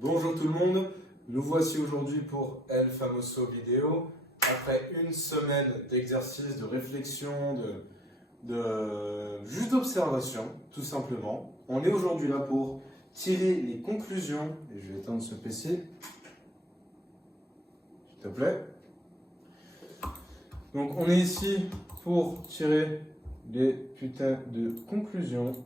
Bonjour tout le monde, nous voici aujourd'hui pour El Famoso Vidéo. Après une semaine d'exercice, de réflexion, juste d'observation, tout simplement. On est aujourd'hui là pour tirer les conclusions, et je vais éteindre ce PC, s'il te plaît. Donc on est ici pour tirer les putains de conclusions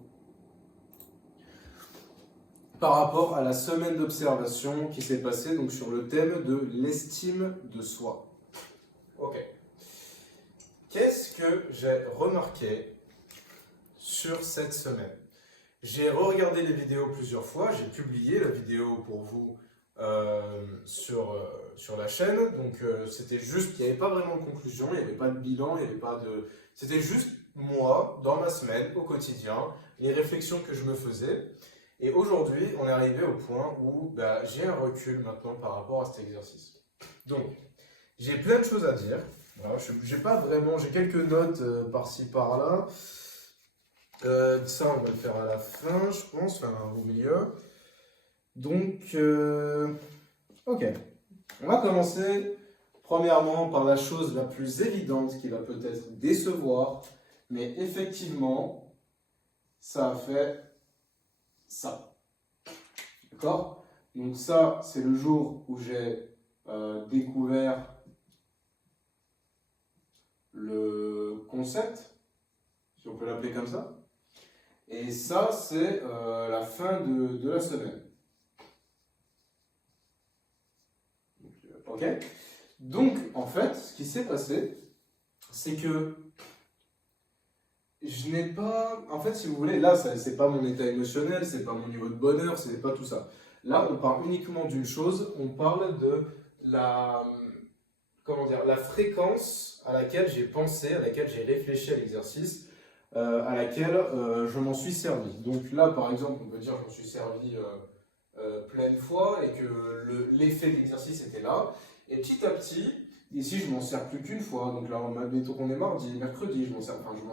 par rapport à la semaine d'observation qui s'est passée donc sur le thème de l'estime de soi. Ok. Qu'est-ce que j'ai remarqué sur cette semaine? J'ai re-regardé les vidéos plusieurs fois, j'ai publié la vidéo pour vous sur la chaîne, donc c'était juste, il n'y avait pas vraiment de conclusion, il n'y avait pas de bilan, il n'y avait pas de... C'était juste moi, dans ma semaine, au quotidien, les réflexions que je me faisais. Et aujourd'hui, on est arrivé au point où j'ai un recul maintenant par rapport à cet exercice. Donc, j'ai plein de choses à dire. Voilà, j'ai quelques notes par-ci par-là. Ça, on va le faire à la fin, je pense, enfin au milieu. Donc, ok. On va commencer premièrement par la chose la plus évidente qui va peut-être décevoir, mais effectivement, ça a fait ça. D'accord? Donc ça, c'est le jour où j'ai découvert le concept, si on peut l'appeler comme ça. Et ça, c'est la fin de la semaine. Ok? Donc, en fait, ce qui s'est passé, c'est que je n'ai pas... En fait, si vous voulez, là, c'est pas mon état émotionnel, c'est pas mon niveau de bonheur, c'est pas tout ça. Là, on parle uniquement d'une chose, on parle de la... Comment dire, la fréquence à laquelle j'ai pensé, à laquelle j'ai réfléchi à l'exercice, à laquelle je m'en suis servi. Donc là, par exemple, on peut dire que je m'en suis servi plein de fois et que l'effet de l'exercice était là. Et petit à petit, ici, je m'en sers plus qu'une fois. Donc là, admettons qu'on est mardi, mercredi, je m'en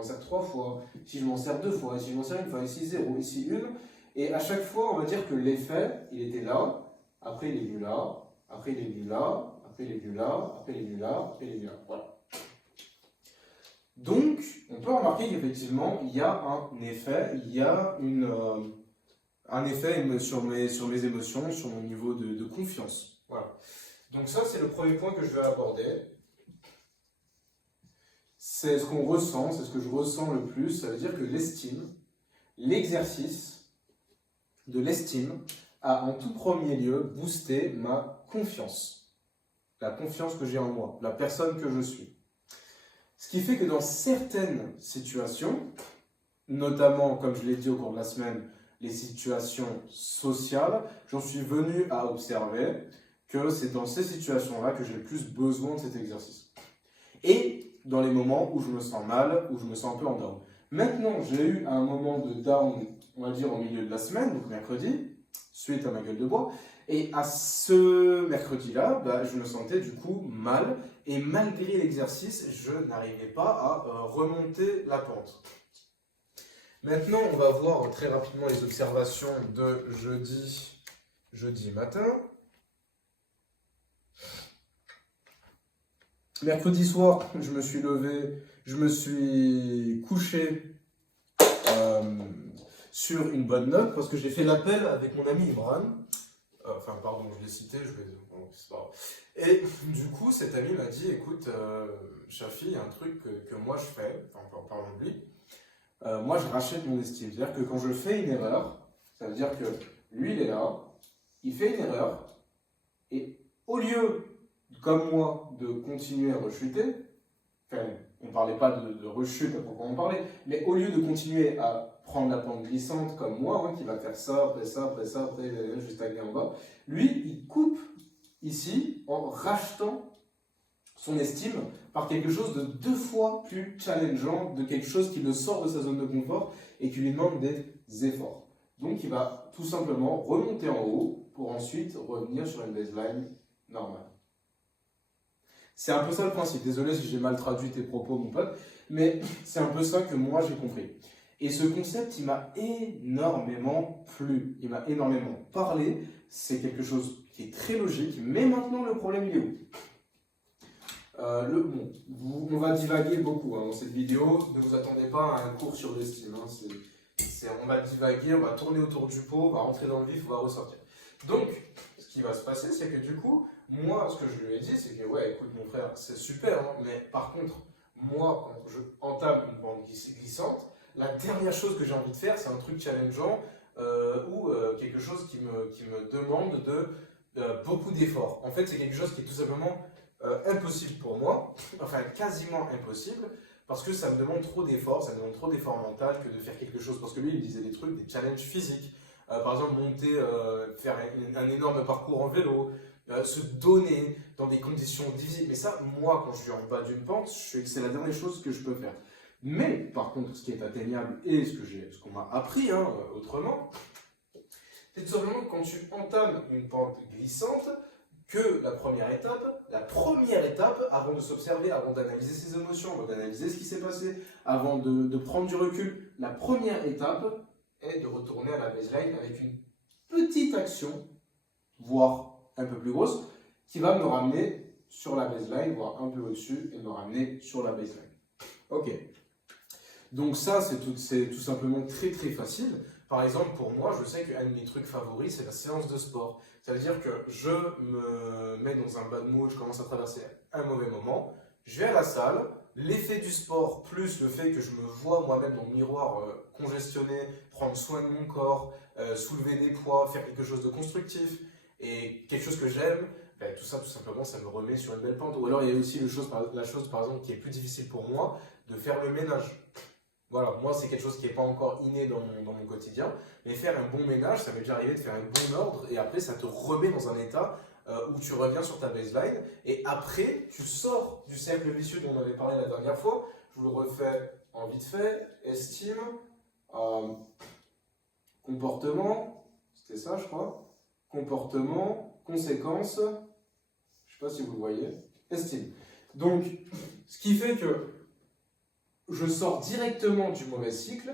sers 3 fois. Ici, je m'en sers 2 fois. Ici, je m'en sers une fois. Ici, 0. Ici, 1. Et à chaque fois, on va dire que l'effet, il était là. Après, il est venu là. Après, il est venu là. Après, il est venu là. Après, il est venu là. Après, il est venu là. Voilà. Donc, on peut remarquer qu'effectivement, il y a un effet. Il y a un effet sur mes émotions, sur mon niveau de confiance. Voilà. Donc ça, c'est le premier point que je vais aborder. C'est ce qu'on ressent, c'est ce que je ressens le plus. Ça veut dire que l'estime, l'exercice de l'estime, a en tout premier lieu boosté ma confiance. La confiance que j'ai en moi, la personne que je suis. Ce qui fait que dans certaines situations, notamment, comme je l'ai dit au cours de la semaine, les situations sociales, j'en suis venu à observer que c'est dans ces situations-là que j'ai le plus besoin de cet exercice. Et dans les moments où je me sens mal, où je me sens un peu en down. Maintenant, j'ai eu un moment de down, on va dire au milieu de la semaine, donc mercredi, suite à ma gueule de bois. Et à ce mercredi-là, je me sentais du coup mal. Et malgré l'exercice, je n'arrivais pas à remonter la pente. Maintenant, on va voir très rapidement les observations de jeudi matin. Mercredi soir, je me suis levé, je me suis couché sur une bonne note parce que j'ai fait l'appel avec mon ami Imran. Pardon, je l'ai cité, bon, c'est pas grave. Et du coup, cet ami m'a dit, écoute, Shafi, il y a un truc que moi je fais, en parlant de lui, moi je rachète mon estime. C'est-à-dire que quand je fais une erreur, ça veut dire que lui, il est là, il fait une erreur, et au lieu, comme moi, de continuer à rechuter, on ne parlait pas de rechute à proprement parler, mais au lieu de continuer à prendre la pente glissante comme moi, qui va faire ça, après ça, après ça, après juste stagner en bas, lui, il coupe ici en rachetant son estime par quelque chose de 2 fois plus challengeant, de quelque chose qui le sort de sa zone de confort et qui lui demande des efforts. Donc il va tout simplement remonter en haut pour ensuite revenir sur une baseline normale. C'est un peu ça le principe. Désolé si j'ai mal traduit tes propos, mon pote, mais c'est un peu ça que moi j'ai compris. Et ce concept, il m'a énormément plu, il m'a énormément parlé, c'est quelque chose qui est très logique, mais maintenant le problème il est où? On va divaguer beaucoup hein, dans cette vidéo, ne vous attendez pas à un cours sur l'estime. Hein, on va divaguer, on va tourner autour du pot, on va rentrer dans le vif, on va ressortir. Donc, ce qui va se passer, c'est que du coup, moi, ce que je lui ai dit, c'est que ouais, écoute mon frère, c'est super, hein, mais par contre, moi, quand je entame une bande glissante, la dernière chose que j'ai envie de faire, c'est un truc challengeant ou quelque chose qui me demande beaucoup d'efforts. En fait, c'est quelque chose qui est tout simplement impossible pour moi, enfin quasiment impossible, parce que ça me demande trop d'efforts, ça me demande trop d'efforts mentaux que de faire quelque chose. Parce que lui, il me disait des trucs, des challenges physiques. Par exemple, monter, faire un énorme parcours en vélo, se donner dans des conditions difficiles. Mais ça, moi, quand je suis en bas d'une pente, je sais que c'est la dernière chose que je peux faire. Mais, par contre, ce qui est atteignable et ce qu'on m'a appris hein, autrement, c'est tout simplement que quand tu entames une pente glissante, que la première étape, avant de s'observer, avant d'analyser ses émotions, avant d'analyser ce qui s'est passé, avant de prendre du recul, la première étape est de retourner à la baseline avec une petite action, voire un peu plus grosse, qui va me ramener sur la baseline, voire un peu au-dessus, et me ramener sur la baseline. Ok. Donc ça, c'est tout simplement très très facile. Par exemple, pour moi, je sais qu'un de mes trucs favoris, c'est la séance de sport. Ça veut dire que je me mets dans un bad mood, je commence à traverser un mauvais moment, je vais à la salle, l'effet du sport plus le fait que je me vois moi-même dans le miroir congestionné, prendre soin de mon corps, soulever des poids, faire quelque chose de constructif et quelque chose que j'aime, ben, tout ça, tout simplement, ça me remet sur une belle pente. Ou alors, il y a aussi la chose, par exemple, qui est plus difficile pour moi, de faire le ménage. Voilà, moi c'est quelque chose qui n'est pas encore inné dans mon quotidien, mais faire un bon ménage, ça m'est déjà arrivé de faire un bon ordre, et après ça te remet dans un état où tu reviens sur ta baseline, et après tu sors du cercle vicieux dont on avait parlé la dernière fois. Je vous le refais en vite fait: estime, comportement, c'était ça je crois, comportement, conséquence, je ne sais pas si vous le voyez, estime. Donc, ce qui fait que je sors directement du mauvais cycle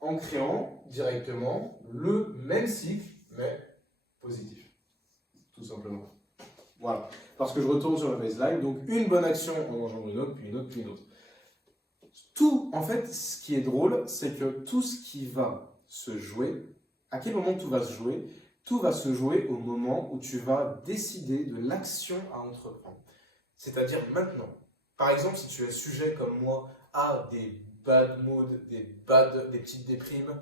en créant directement le même cycle, mais positif. Tout simplement. Voilà. Parce que je retourne sur la baseline, donc une bonne action en engendre une autre, puis une autre, puis une autre. Tout, en fait, ce qui est drôle, c'est que tout ce qui va se jouer, à quel moment tout va se jouer? Tout va se jouer au moment où tu vas décider de l'action à entreprendre. C'est-à-dire maintenant. Par exemple, si tu es sujet comme moi à des bad moods, des petites déprimes,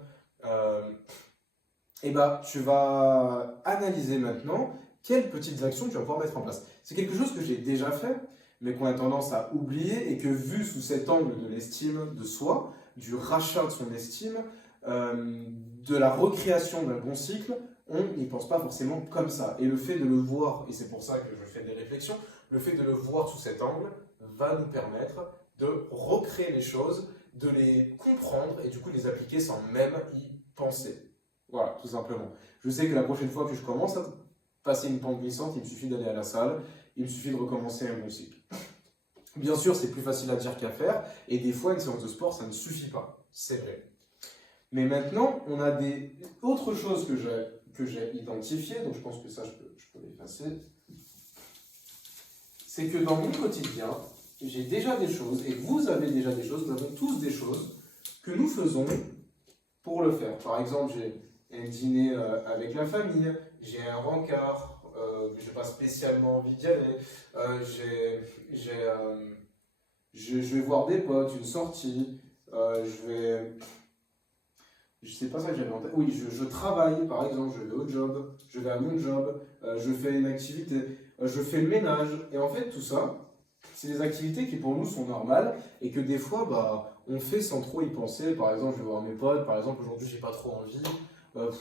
et bah, tu vas analyser maintenant quelles petites actions tu vas pouvoir mettre en place. C'est quelque chose que j'ai déjà fait, mais qu'on a tendance à oublier et que vu sous cet angle de l'estime de soi, du rachat de son estime, de la recréation d'un bon cycle, on n'y pense pas forcément comme ça. Et le fait de le voir, et c'est pour ça que je fais des réflexions, le fait de le voir sous cet angle va nous permettre de recréer les choses, de les comprendre et du coup de les appliquer sans même y penser. Voilà, tout simplement. Je sais que la prochaine fois que je commence à passer une pente glissante, il me suffit d'aller à la salle, il me suffit de recommencer un bon cycle. Bien sûr, c'est plus facile à dire qu'à faire, et des fois, une séance de sport, ça ne suffit pas. C'est vrai. Mais maintenant, on a autres choses que j'ai identifiées, donc je pense que ça, je peux l'effacer. C'est que dans mon quotidien, j'ai déjà des choses, et vous avez déjà des choses, nous avons tous des choses que nous faisons pour le faire. Par exemple, j'ai un dîner avec la famille, j'ai un rencard, je n'ai pas spécialement envie d'y aller, je vais voir des potes, une sortie, je sais pas ça que j'avais en tête. Oui, je travaille, par exemple, je vais au job, je vais à mon job, je fais une activité, je fais le ménage. Et en fait, tout ça, c'est des activités qui pour nous sont normales et que des fois, bah, on fait sans trop y penser. Par exemple, je vais voir mes potes, par exemple, aujourd'hui, j'ai pas trop envie.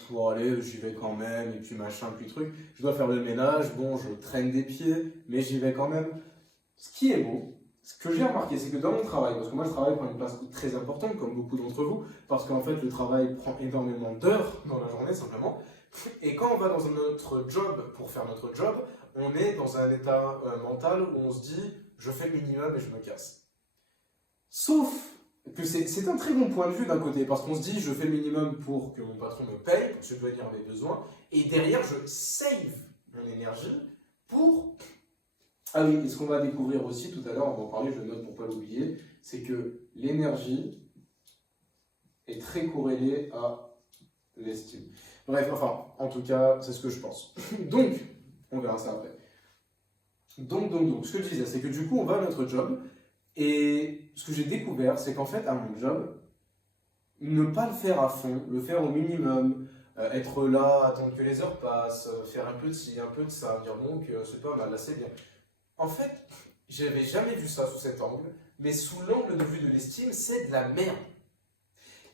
Pour aller, j'y vais quand même, et puis machin, puis truc. Je dois faire le ménage, bon, je traîne des pieds, mais j'y vais quand même. Ce qui est beau, ce que j'ai remarqué, c'est que dans mon travail, parce que moi, le travail prend une place très importante, comme beaucoup d'entre vous, parce qu'en fait, le travail prend énormément d'heures dans la journée, simplement. Et quand on va dans notre job pour faire notre job, on est dans un état mental où on se dit, je fais le minimum et je me casse. Sauf que c'est un très bon point de vue d'un côté, parce qu'on se dit, je fais le minimum pour que mon patron me paye, pour subvenir à mes besoins, et derrière, je save mon énergie pour... Ah oui, et ce qu'on va découvrir aussi tout à l'heure, on va en parler, je le note pour ne pas l'oublier, c'est que l'énergie est très corrélée à l'estime. Bref, enfin, en tout cas, c'est ce que je pense. Donc, on verra ça après. Donc, ce que je disais, c'est que du coup, on va à notre job, et ce que j'ai découvert, c'est qu'en fait, à mon job, ne pas le faire à fond, le faire au minimum, être là, attendre que les heures passent, faire un peu de ci, un peu de ça, dire bon, que c'est pas mal, là c'est bien. En fait, j'avais jamais vu ça sous cet angle, mais sous l'angle de vue de l'estime, c'est de la merde.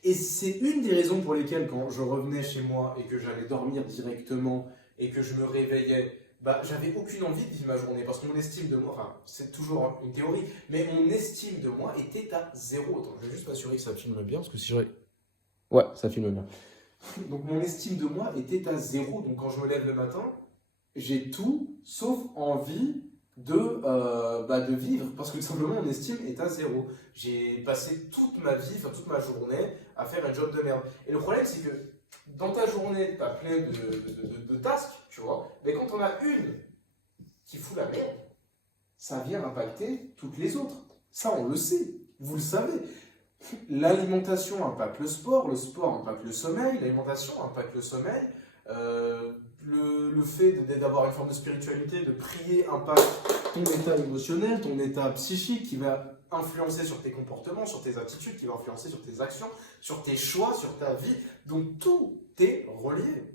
Et c'est une des raisons pour lesquelles, quand je revenais chez moi et que j'allais dormir directement et que je me réveillais, bah, j'avais aucune envie de vivre ma journée parce que mon estime de moi, enfin, c'est toujours une théorie, mais mon estime de moi était à zéro. Attends, je vais juste m'assurer que ça filme bien parce que si je. Ouais, ça filme bien. Donc mon estime de moi était à zéro. Donc quand je me lève le matin, j'ai tout sauf envie de vivre, parce que tout simplement mon estime est à zéro. J'ai passé toute ma vie, enfin toute ma journée, à faire un job de merde. Et le problème, c'est que dans ta journée, tu as plein de tasks, tu vois, mais quand on a une qui fout la merde, ça vient impacter toutes les autres. Ça, on le sait, vous le savez. L'alimentation impacte le sport impacte le sommeil, l'alimentation impacte le sommeil, le fait d'avoir une forme de spiritualité, de prier impacte ton état émotionnel, ton état psychique qui va influencer sur tes comportements, sur tes attitudes, qui va influencer sur tes actions, sur tes choix, sur ta vie. Donc tout est relié.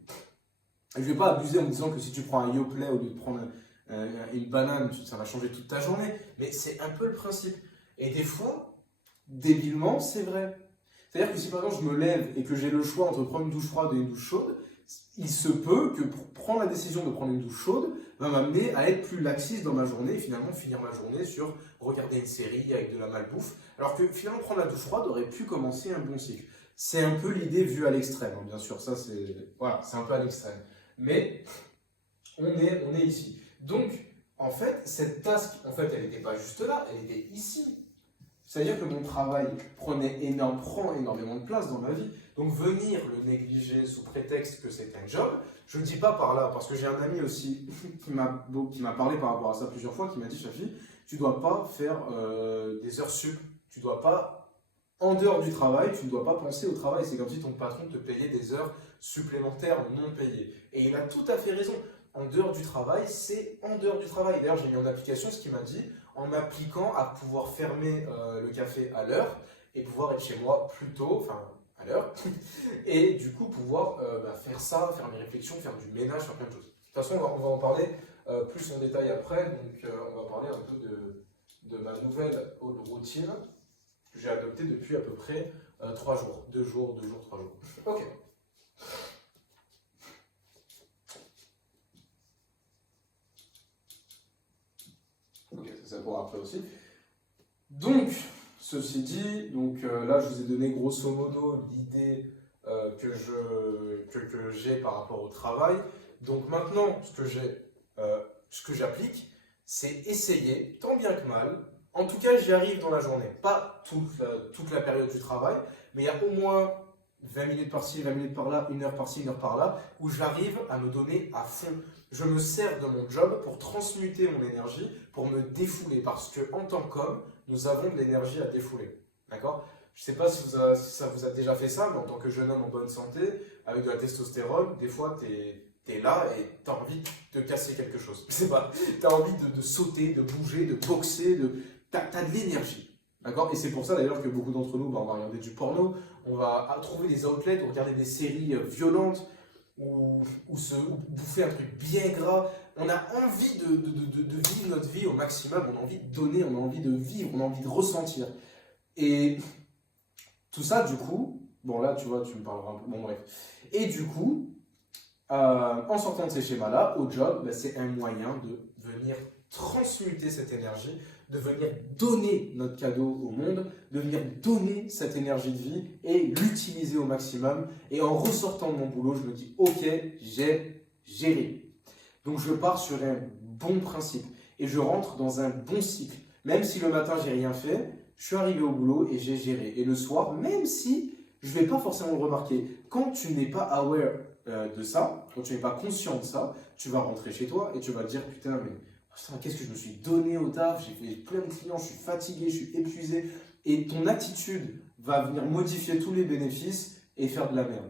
Je ne vais pas abuser en me disant que si tu prends un Yoplait au lieu de prendre une banane, ça va changer toute ta journée. Mais c'est un peu le principe. Et des fois, débilement, c'est vrai. C'est-à-dire que si par exemple je me lève et que j'ai le choix entre prendre une douche froide et une douche chaude, il se peut que prendre la décision de prendre une douche chaude va m'amener à être plus laxiste dans ma journée et finalement finir ma journée sur regarder une série avec de la malbouffe, alors que finalement prendre la douche froide aurait pu commencer un bon cycle. C'est un peu l'idée vue à l'extrême, hein, bien sûr, ça c'est voilà, c'est un peu à l'extrême. Mais on est ici. Donc, en fait, cette task, en fait, elle n'était pas juste là, elle était ici. C'est-à-dire que mon travail prend énormément de place dans ma vie. Donc venir le négliger sous prétexte que c'est un job, je ne dis pas par là, parce que j'ai un ami aussi qui m'a parlé par rapport à ça plusieurs fois, qui m'a dit, Chafi, tu ne dois pas faire des heures sup, tu ne dois pas, en dehors du travail, tu ne dois pas penser au travail. C'est comme si ton patron te payait des heures supplémentaires non payées. Et il a tout à fait raison. En dehors du travail, c'est en dehors du travail. D'ailleurs, j'ai mis en application ce qu'il m'a dit, en m'appliquant à pouvoir fermer le café à l'heure et pouvoir être chez moi plus tôt, enfin à l'heure, et du coup pouvoir faire ça, faire mes réflexions, faire du ménage, faire plein de choses. De toute façon, on va en parler plus en détail après, donc on va parler un peu de ma nouvelle routine que j'ai adoptée depuis à peu près 3 jours. 2 jours, 2 jours, 3 jours. Ok. Ok, ça pour après aussi. Donc, ceci dit, là je vous ai donné grosso modo l'idée que j'ai par rapport au travail. Donc maintenant, ce que j'applique, c'est essayer, tant bien que mal. En tout cas, j'y arrive dans la journée. Pas toute la période du travail, mais il y a au moins 20 minutes par-ci, 20 minutes par-là, 1 heure par-ci, 1 heure par-là, où j'arrive à me donner à fond. Je me sers de mon job pour transmuter mon énergie, pour me défouler. Parce qu'en tant qu'homme, nous avons de l'énergie à défouler. D'accord ? Je ne sais pas si ça vous a déjà fait ça, mais en tant que jeune homme en bonne santé, avec de la testostérone, des fois, t'es là et tu as envie de casser quelque chose. Je sais pas, tu as envie de sauter, de bouger, de boxer, t'as de l'énergie. D'accord ? Et c'est pour ça d'ailleurs que beaucoup d'entre nous, on va regarder du porno, on va trouver des outlets, ou regarder des séries violentes, ou bouffer un truc bien gras. On a envie de vivre notre vie au maximum, on a envie de donner, on a envie de vivre, on a envie de ressentir. Et tout ça, du coup, bon là, tu vois, tu me parleras un peu, bon bref. Et du coup, en sortant de ces schémas-là, au job, c'est un moyen de venir transmuter cette énergie, de venir donner notre cadeau au monde, de venir donner cette énergie de vie et l'utiliser au maximum. Et en ressortant de mon boulot, je me dis, ok, j'ai géré. Donc je pars sur un bon principe et je rentre dans un bon cycle. Même si le matin, j'ai rien fait, je suis arrivé au boulot et j'ai géré. Et le soir, même si je ne vais pas forcément le remarquer, quand tu n'es pas aware de ça, quand tu n'es pas conscient de ça, tu vas rentrer chez toi et tu vas te dire putain, mais putain, qu'est-ce que je me suis donné au taf, j'ai fait plein de clients, je suis fatigué, je suis épuisé. Et ton attitude va venir modifier tous les bénéfices et faire de la merde.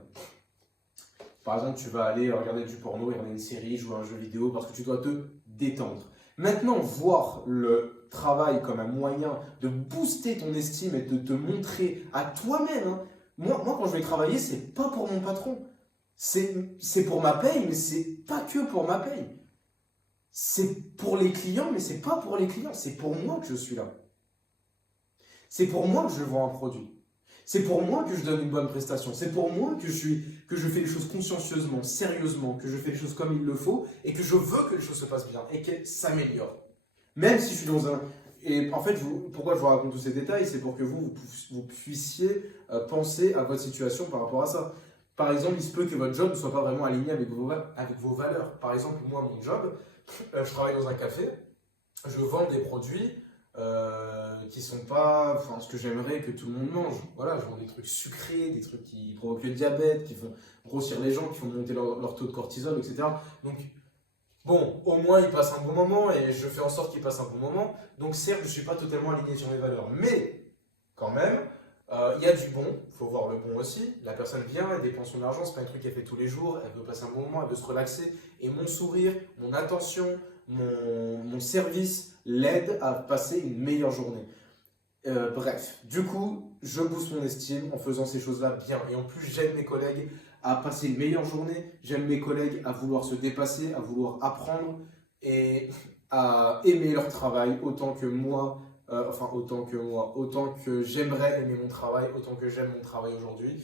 Par exemple, tu vas aller regarder du porno, regarder une série, jouer à un jeu vidéo parce que tu dois te détendre. Maintenant, voir le travail comme un moyen de booster ton estime et de te montrer à toi-même. Hein. Moi, quand je vais travailler, c'est pas pour mon patron. C'est pour ma paye, mais c'est pas que pour ma paye. C'est pour les clients, mais c'est pas pour les clients. C'est pour moi que je suis là. C'est pour moi que je vends un produit. C'est pour moi que je donne une bonne prestation. C'est pour moi que je fais les choses consciencieusement, sérieusement, que je fais les choses comme il le faut et que je veux que les choses se passent bien et qu'elles s'améliorent. Même si je suis dans un... Et en fait, pourquoi je vous raconte tous ces détails, c'est pour que vous puissiez penser à votre situation par rapport à ça. Par exemple, il se peut que votre job ne soit pas vraiment aligné avec vos valeurs. Par exemple, moi, mon job, je travaille dans un café, je vends des produits qui sont pas ce que j'aimerais que tout le monde mange. Voilà, je vends des trucs sucrés, des trucs qui provoquent le diabète, qui font grossir les gens, qui font monter leur taux de cortisol, etc. Donc, bon, au moins ils passent un bon moment et je fais en sorte qu'ils passent un bon moment. Donc, certes, je ne suis pas totalement aligné sur mes valeurs, mais quand même, il y a du bon, il faut voir le bon aussi. La personne vient, elle dépense son argent, c'est pas un truc qu'elle fait tous les jours, elle veut passer un bon moment, elle veut se relaxer. Et mon sourire, mon attention, mon service l'aide à passer une meilleure journée. Bref, du coup, je booste mon estime en faisant ces choses-là bien. Et en plus, j'aide mes collègues à passer une meilleure journée. J'aime mes collègues à vouloir se dépasser, à vouloir apprendre et à aimer leur travail autant que moi. Autant que j'aimerais aimer mon travail, autant que j'aime mon travail aujourd'hui.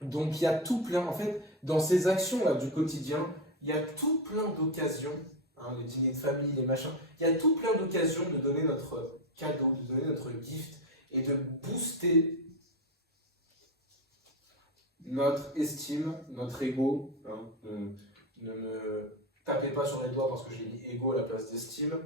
Donc il y a tout plein, en fait, dans ces actions-là du quotidien, il y a tout plein d'occasions, hein, les dîners de famille, les machins, il y a tout plein d'occasions de donner notre cadeau, de donner notre gift et de booster notre estime, notre ego. Hein. Ne me tapez pas sur les doigts parce que j'ai mis ego à la place d'estime.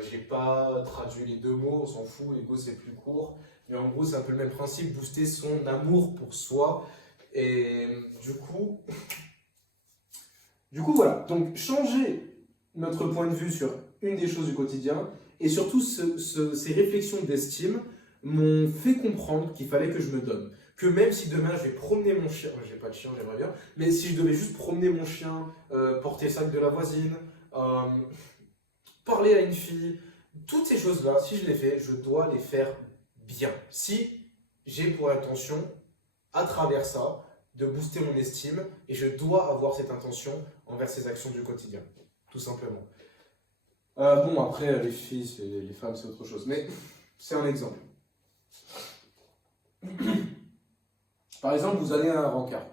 J'ai pas traduit les deux mots, on s'en fout, ego c'est plus court. Mais en gros, c'est un peu le même principe, booster son amour pour soi. Et du coup, voilà. Donc, changer notre point de vue sur une des choses du quotidien et surtout ces réflexions d'estime m'ont fait comprendre qu'il fallait que je me donne. Que même si demain je vais promener mon chien, j'ai pas de chien, j'aimerais bien, mais si je devais juste promener mon chien, porter le sac de la voisine, parler à une fille, toutes ces choses-là, si je les fais, je dois les faire bien. Si j'ai pour intention, à travers ça, de booster mon estime, et je dois avoir cette intention envers ces actions du quotidien, tout simplement. Bon, après, les filles, les femmes, c'est autre chose, mais c'est un exemple. Par exemple, vous allez à un rencard,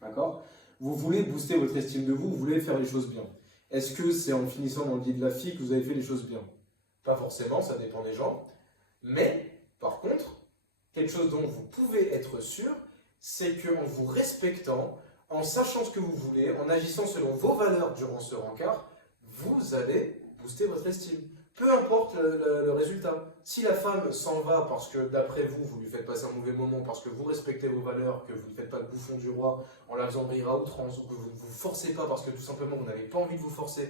d'accord? Vous voulez booster votre estime de vous, vous voulez faire les choses bien. Est-ce que c'est en finissant dans le lit de la fille que vous avez fait les choses bien? Pas forcément, ça dépend des gens. Mais, par contre, quelque chose dont vous pouvez être sûr, c'est qu'en vous respectant, en sachant ce que vous voulez, en agissant selon vos valeurs durant ce rencard, vous allez booster votre estime. Peu importe le résultat. Si la femme s'en va parce que d'après vous, vous lui faites passer un mauvais moment, parce que vous respectez vos valeurs, que vous ne faites pas le bouffon du roi en la faisant rire à outrance, ou que vous ne vous forcez pas parce que tout simplement vous n'avez pas envie de vous forcer,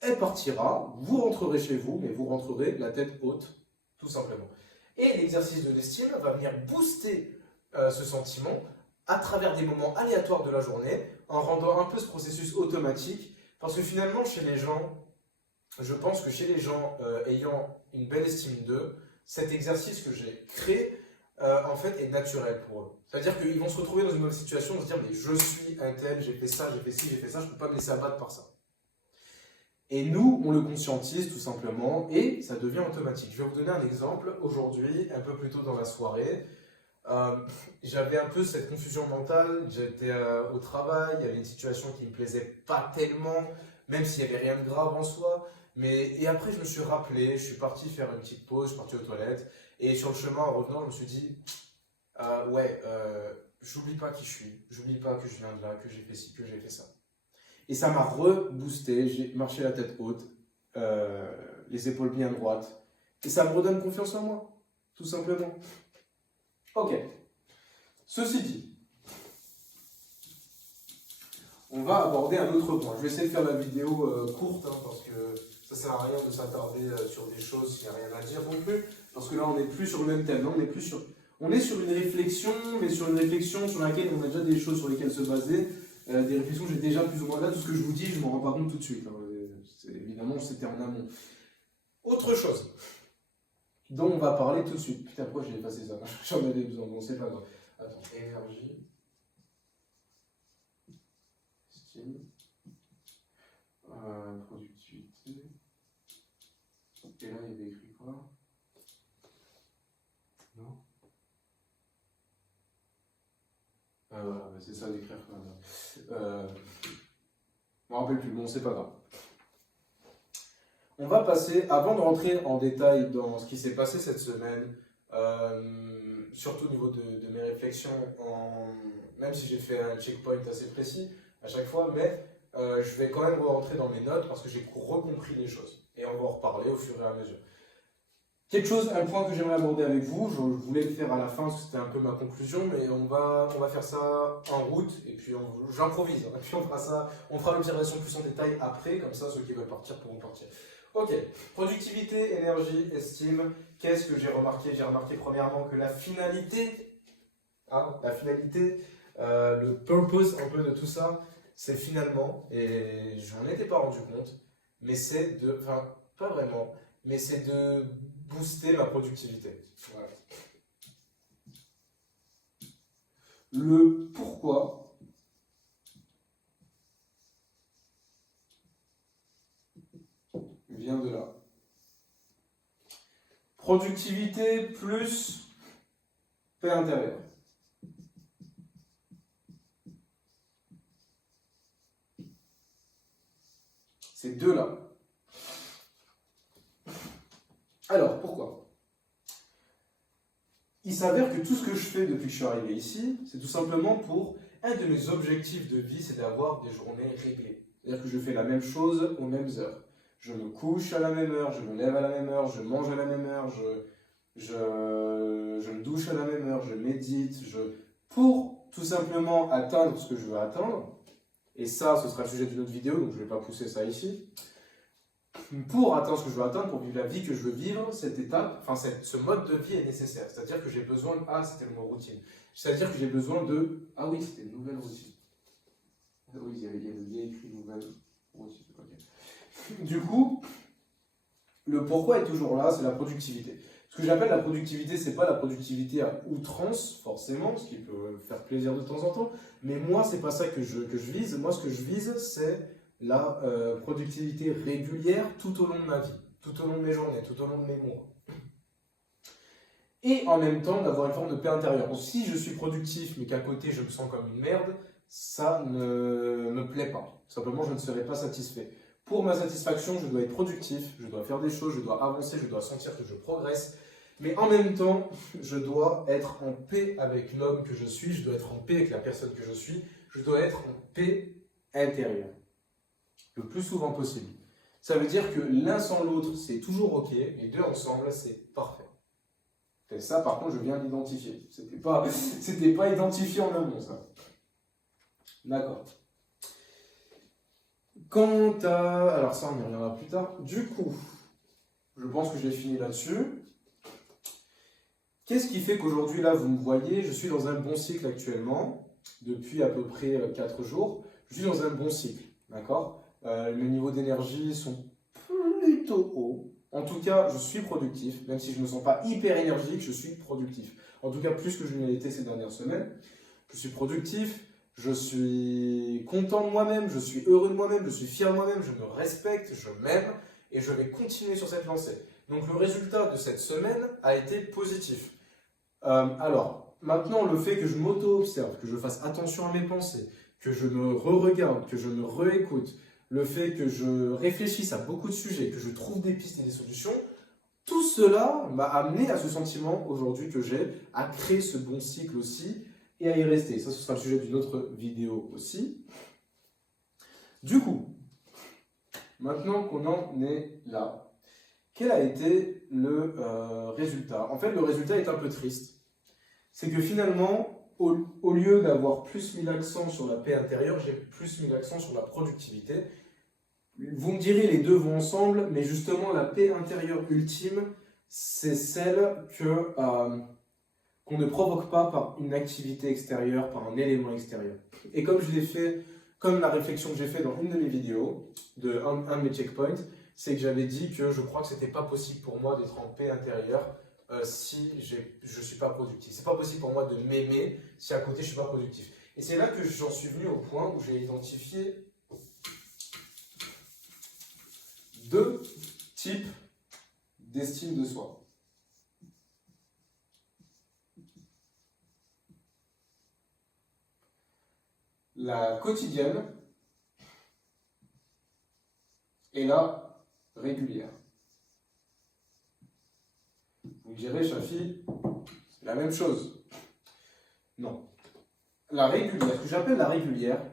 elle partira, vous rentrerez chez vous, mais vous rentrerez la tête haute, tout simplement. Et l'exercice de l'estime va venir booster ce sentiment à travers des moments aléatoires de la journée, en rendant un peu ce processus automatique, parce que finalement, chez les gens, je pense que chez les gens ayant une belle estime d'eux, cet exercice que j'ai créé, en fait, est naturel pour eux. C'est-à-dire qu'ils vont se retrouver dans une bonne situation, ils vont se dire, mais je suis un tel, j'ai fait ça, j'ai fait ci, j'ai fait ça, je ne peux pas me laisser abattre par ça. Et nous, on le conscientise tout simplement, et ça devient automatique. Je vais vous donner un exemple. Aujourd'hui, un peu plus tôt dans la soirée, j'avais un peu cette confusion mentale, j'étais au travail, il y avait une situation qui ne me plaisait pas tellement, même s'il n'y avait rien de grave en soi. Et après, je me suis rappelé, je suis parti faire une petite pause, je suis parti aux toilettes. Et sur le chemin, en revenant, je me suis dit, j'oublie pas qui je suis, j'oublie pas que je viens de là, que j'ai fait ci, que j'ai fait ça. Et ça m'a reboosté, j'ai marché la tête haute, les épaules bien droites. Et ça me redonne confiance en moi, tout simplement. Ok. Ceci dit, on va aborder un autre point. Je vais essayer de faire la vidéo courte, hein, parce que ça sert à rien de s'attarder sur des choses qu'il n'y a rien à dire non plus. Parce que là, on n'est plus sur le même thème. Là, on est sur une réflexion, mais sur une réflexion sur laquelle on a déjà des choses sur lesquelles se baser. Des réflexions que j'ai déjà plus ou moins là. Tout ce que je vous dis, je ne m'en rends pas compte tout de suite. Hein. Évidemment, c'était en amont. Autre chose dont on va parler tout de suite. Putain, pourquoi j'ai effacé ça? J'en avais besoin, bon, c'est pas grave. Attends, énergie. Style. Productivité. Et là, il y avait écrit quoi? Non? Ah voilà, c'est ça d'écrire. Je me rappelle plus, bon, c'est pas grave. On va passer, avant de rentrer en détail dans ce qui s'est passé cette semaine, surtout au niveau de mes réflexions, même si j'ai fait un checkpoint assez précis à chaque fois, mais je vais quand même rentrer dans mes notes parce que j'ai recompris les choses. Et on va en reparler au fur et à mesure. Un point que j'aimerais aborder avec vous, je voulais le faire à la fin parce que c'était un peu ma conclusion, mais on va faire ça en route et puis j'improvise. Et puis on fera l'observation plus en détail après, comme ça ceux qui veulent partir pourront partir. Ok, productivité, énergie, estime. Qu'est-ce que j'ai remarqué? J'ai remarqué premièrement que la finalité, le purpose un peu de tout ça, c'est finalement, et je m'en étais pas rendu compte, mais c'est pas vraiment, mais c'est de booster ma productivité. Voilà. Le pourquoi vient de là. Productivité plus paix intérieure. Ces deux-là. Alors, pourquoi? Il s'avère que tout ce que je fais depuis que je suis arrivé ici, c'est tout simplement pour un de mes objectifs de vie, c'est d'avoir des journées réglées. C'est-à-dire que je fais la même chose aux mêmes heures. Je me couche à la même heure, je me lève à la même heure, je mange à la même heure, je me douche à la même heure, je médite, pour tout simplement atteindre ce que je veux atteindre. Et ça, ce sera le sujet d'une autre vidéo, donc je ne vais pas pousser ça ici. Pour atteindre ce que je veux atteindre, pour vivre la vie que je veux vivre, ce mode de vie est nécessaire. C'est-à-dire que j'ai besoin de... Ah, c'était le mot routine. C'est-à-dire que j'ai besoin de... Ah oui, c'était une nouvelle routine. Oui, il y avait bien écrit nouvelle routine. Okay. Du coup, le pourquoi est toujours là, c'est la productivité. Ce que j'appelle la productivité, c'est pas la productivité à outrance, forcément, ce qui peut faire plaisir de temps en temps, mais moi, c'est pas ça que je vise. Moi, ce que je vise, c'est la productivité régulière tout au long de ma vie, tout au long de mes journées, tout au long de mes mois. Et en même temps, d'avoir une forme de paix intérieure. Donc, si je suis productif, mais qu'à côté, je me sens comme une merde, ça ne me plaît pas. Simplement, je ne serai pas satisfait. Pour ma satisfaction, je dois être productif, je dois faire des choses, je dois avancer, je dois sentir que je progresse. Mais en même temps, je dois être en paix avec l'homme que je suis, je dois être en paix avec la personne que je suis, je dois être en paix intérieure. Le plus souvent possible. Ça veut dire que l'un sans l'autre, c'est toujours ok, les deux ensemble, c'est parfait. Et ça, par contre, je viens d'identifier. C'était pas identifié en amont, ça. D'accord. Quant à... Alors ça, on y reviendra plus tard. Du coup, je pense que j'ai fini là-dessus. Qu'est-ce qui fait qu'aujourd'hui, là, vous me voyez, je suis dans un bon cycle actuellement, depuis à peu près 4 jours. Je suis dans un bon cycle, d'accord? Mes niveaux d'énergie sont plutôt hauts. En tout cas, je suis productif, même si je ne me sens pas hyper énergique, je suis productif. En tout cas, plus que je ne l'ai été ces dernières semaines. Je suis productif, je suis content de moi-même, je suis heureux de moi-même, je suis fier de moi-même, je me respecte, je m'aime et je vais continuer sur cette lancée. Donc le résultat de cette semaine a été positif. Alors, maintenant, le fait que je m'auto-observe, que je fasse attention à mes pensées, que je me re-regarde, que je me réécoute, le fait que je réfléchisse à beaucoup de sujets, que je trouve des pistes et des solutions, tout cela m'a amené à ce sentiment aujourd'hui que j'ai, à créer ce bon cycle aussi et à y rester. Ça, ce sera le sujet d'une autre vidéo aussi. Du coup, maintenant qu'on en est là, quel a été le résultat? En fait, le résultat est un peu triste. C'est que finalement, au lieu d'avoir plus mis l'accent sur la paix intérieure, j'ai plus mis l'accent sur la productivité. Vous me direz, les deux vont ensemble, mais justement, la paix intérieure ultime, c'est celle qu'on ne provoque pas par une activité extérieure, par un élément extérieur. Et comme je l'ai fait, comme la réflexion que j'ai fait dans une de mes vidéos, un de mes checkpoints, c'est que j'avais dit que je crois que c'était pas possible pour moi d'être en paix intérieure si je suis pas productif. C'est pas possible pour moi de m'aimer si à côté je suis pas productif. Et c'est là que j'en suis venu au point où j'ai identifié deux types d'estime de soi. La quotidienne et la régulière. Vous me direz, Shafi, c'est la même chose. Non. La régulière, ce que j'appelle la régulière,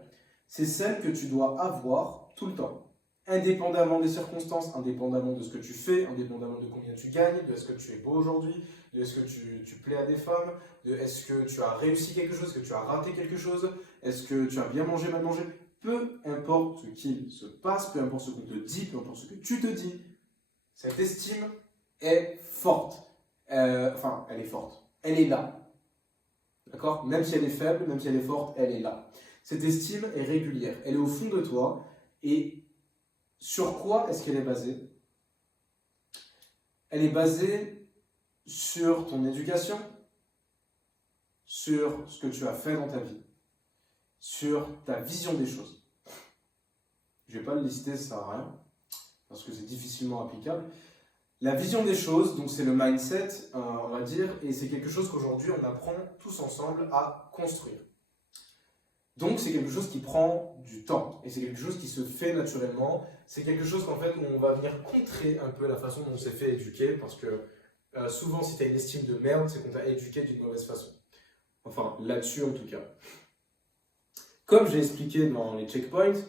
c'est celle que tu dois avoir tout le temps. Indépendamment des circonstances, indépendamment de ce que tu fais, indépendamment de combien tu gagnes, de est-ce que tu es beau aujourd'hui, de est-ce que tu plais à des femmes, de est-ce que tu as réussi quelque chose, est-ce que tu as raté quelque chose, est-ce que tu as bien mangé, mal mangé. Peu importe ce qu'il se passe, peu importe ce qu'on te dit, peu importe ce que tu te dis, cette estime est forte. Enfin, elle est forte. Elle est là. D'accord? Même si elle est faible, même si elle est forte, elle est là. Cette estime est régulière. Elle est au fond de toi. Et sur quoi est-ce qu'elle est basée? Elle est basée sur ton éducation, sur ce que tu as fait dans ta vie, sur ta vision des choses. Je ne vais pas le lister, ça ne sert à rien, parce que c'est difficilement applicable. La vision des choses, donc c'est le mindset, on va dire, et c'est quelque chose qu'aujourd'hui on apprend tous ensemble à construire. Donc c'est quelque chose qui prend du temps, et c'est quelque chose qui se fait naturellement, c'est quelque chose qu'en fait où on va venir contrer un peu la façon dont on s'est fait éduquer, parce que souvent si tu as une estime de merde, c'est qu'on t'a éduqué d'une mauvaise façon. Enfin, là-dessus en tout cas. Comme j'ai expliqué dans les checkpoints,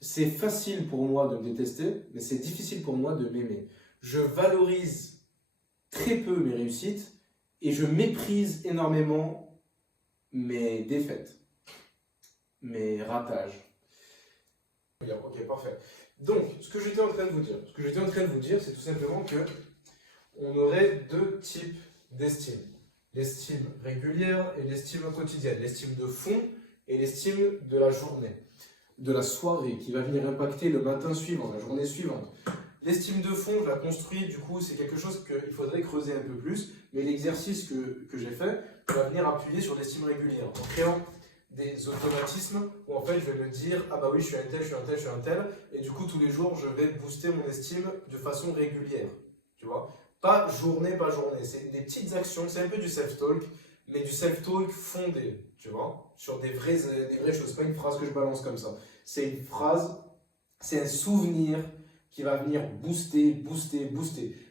c'est facile pour moi de me détester, mais c'est difficile pour moi de m'aimer. Je valorise très peu mes réussites et je méprise énormément mes défaites, mes ratages. Ok, parfait. Donc, ce que j'étais en train de vous dire, c'est tout simplement que on aurait deux types d'estime. L'estime régulière et l'estime quotidienne. L'estime de fond et l'estime de la journée. De la soirée qui va venir impacter le matin suivant, la journée suivante. L'estime de fond, je la construis, du coup, c'est quelque chose qu'il faudrait creuser un peu plus, mais l'exercice que j'ai fait va venir appuyer sur l'estime régulière, en créant des automatismes où en fait je vais me dire ah bah oui je suis un tel, je suis un tel, je suis un tel, et du coup tous les jours je vais booster mon estime de façon régulière, tu vois. Pas journée, c'est des petites actions, c'est un peu du self-talk, mais du self-talk fondé, tu vois, sur des vraies choses, pas une phrase que je balance comme ça. C'est une phrase, c'est un souvenir qui va venir booster.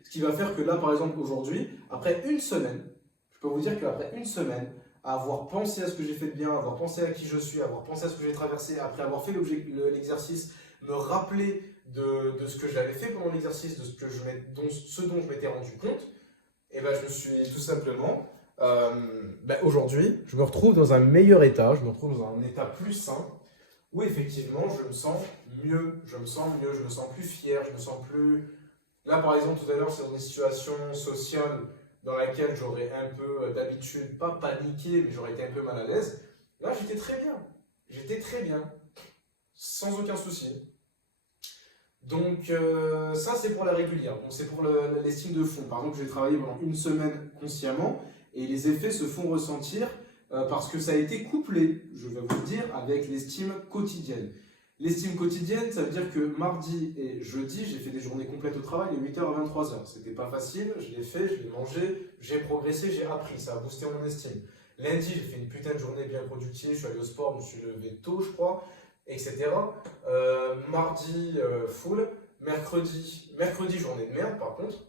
Ce qui va faire que là, par exemple, aujourd'hui, après une semaine, je peux vous dire qu'après une semaine, à avoir pensé à ce que j'ai fait de bien, avoir pensé à qui je suis, avoir pensé à ce que j'ai traversé, après avoir fait l'exercice, me rappeler de ce que j'avais fait pendant l'exercice, de ce dont je m'étais rendu compte, et ben je me suis tout simplement... aujourd'hui, je me retrouve dans un meilleur état, je me retrouve dans un état plus sain, où effectivement je me sens mieux, je me sens plus fier, je me sens plus... Là par exemple tout à l'heure c'est dans une situation sociale dans laquelle j'aurais un peu d'habitude, pas paniqué, mais j'aurais été un peu mal à l'aise. Là j'étais très bien, sans aucun souci. Donc ça c'est pour la régulière, donc c'est pour l'estime de fond. Par exemple j'ai travaillé pendant une semaine consciemment, et les effets se font ressentir parce que ça a été couplé, je vais vous le dire, avec l'estime quotidienne. L'estime quotidienne, ça veut dire que mardi et jeudi, j'ai fait des journées complètes au travail de 8h à 23h. C'était pas facile, je l'ai fait, je l'ai mangé, j'ai progressé, j'ai appris, ça a boosté mon estime. Lundi, j'ai fait une putain de journée bien productive, je suis allé au sport, je me suis levé tôt, je crois, etc. Mardi, full. Mercredi, journée de merde par contre.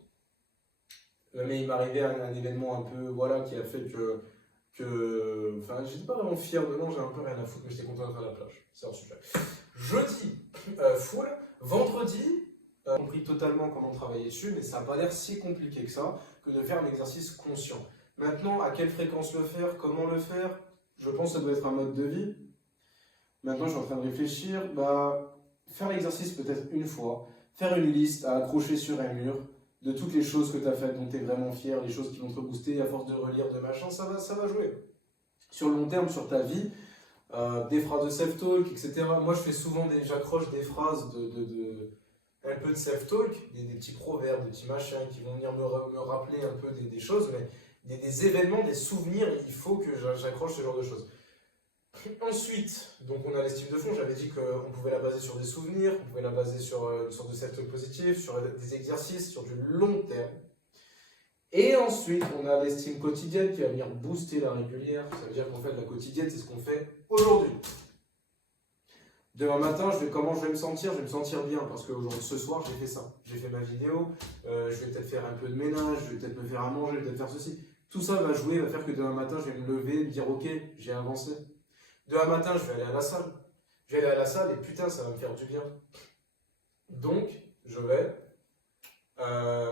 Mais il m'arrivait un événement un peu, voilà, qui a fait que enfin, j'étais pas vraiment fier de non, j'ai un peu rien à foutre, mais j'étais content d'être à la plage. C'est hors sujet. Jeudi, full. Vendredi, compris totalement comment travailler dessus, mais ça n'a pas l'air si compliqué que ça, que de faire un exercice conscient. Maintenant, à quelle fréquence le faire, comment le faire, je pense que ça doit être un mode de vie. Maintenant, je suis en train de réfléchir, faire l'exercice peut-être une fois, faire une liste à accrocher sur un mur de toutes les choses que tu as faites dont tu es vraiment fier, les choses qui vont te booster à force de relire, de machin, ça va jouer. Sur le long terme, sur ta vie, des phrases de self-talk, etc. Moi, j'accroche des phrases un peu de self-talk, des petits proverbes, des petits machins qui vont venir me rappeler un peu des choses, mais des événements, des souvenirs, il faut que j'accroche ce genre de choses. Ensuite, donc on a l'estime de fond, j'avais dit qu'on pouvait la baser sur des souvenirs, on pouvait la baser sur une sorte de self-talk positif, sur des exercices, sur du long terme. Et ensuite, on a l'estime quotidienne qui va venir booster la régulière. Ça veut dire qu'en fait, la quotidienne, c'est ce qu'on fait aujourd'hui. Demain matin, comment je vais me sentir? Je vais me sentir bien parce que ce soir, j'ai fait ça. J'ai fait ma vidéo, je vais peut-être faire un peu de ménage, je vais peut-être me faire à manger, je vais peut-être faire ceci. Tout ça va jouer, va faire que demain matin, je vais me lever, me dire ok, j'ai avancé. Demain matin, je vais aller à la salle. Je vais aller à la salle et putain, ça va me faire du bien. Donc, je vais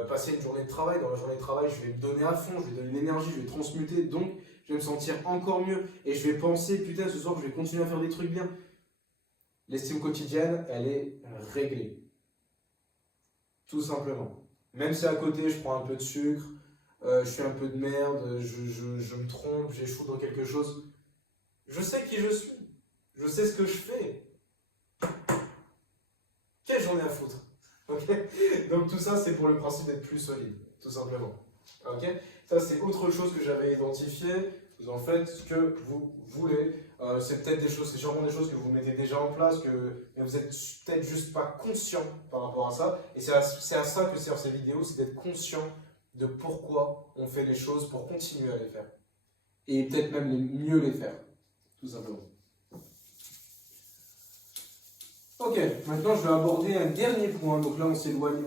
passer une journée de travail. Dans la journée de travail, je vais me donner à fond, je vais donner l'énergie, je vais transmuter. Donc, je vais me sentir encore mieux. Et je vais penser, putain, ce soir, je vais continuer à faire des trucs bien. L'estime quotidienne, elle est réglée. Tout simplement. Même si à côté, je prends un peu de sucre, je fais un peu de merde, je me trompe, j'échoue dans quelque chose. Je sais qui je suis. Je sais ce que je fais. Qu'est-ce que j'en ai à foutre? Okay. Donc tout ça, c'est pour le principe d'être plus solide, tout simplement. Okay. Ça, c'est autre chose que j'avais identifié. Vous en faites ce que vous voulez. C'est peut-être c'est sûrement des choses que vous mettez déjà en place, mais vous n'êtes peut-être juste pas conscient par rapport à ça. Et c'est à ça que servent ces vidéos, c'est d'être conscient de pourquoi on fait les choses pour continuer à les faire. Et peut-être même mieux les faire, tout simplement. Ok, maintenant je vais aborder un dernier point. Donc là, on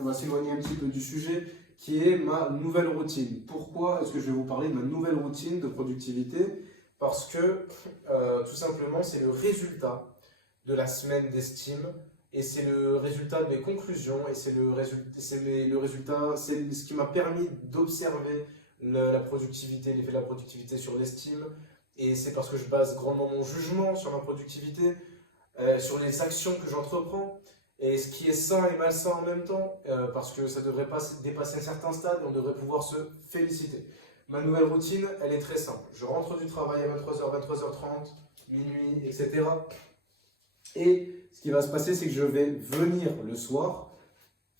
va s'éloigner un petit peu du sujet, qui est ma nouvelle routine. Pourquoi est-ce que je vais vous parler de ma nouvelle routine de productivité? Parce que tout simplement, c'est le résultat de la semaine d'estime et c'est le résultat de mes conclusions et c'est ce qui m'a permis d'observer la productivité, l'effet de la productivité sur l'estime. Et c'est parce que je base grandement mon jugement sur ma productivité, sur les actions que j'entreprends, et ce qui est sain et malsain en même temps, parce que ça ne devrait pas dépasser un certain stade, on devrait pouvoir se féliciter. Ma nouvelle routine, elle est très simple. Je rentre du travail à 23h, 23h30, minuit, etc. Et ce qui va se passer, c'est que je vais venir le soir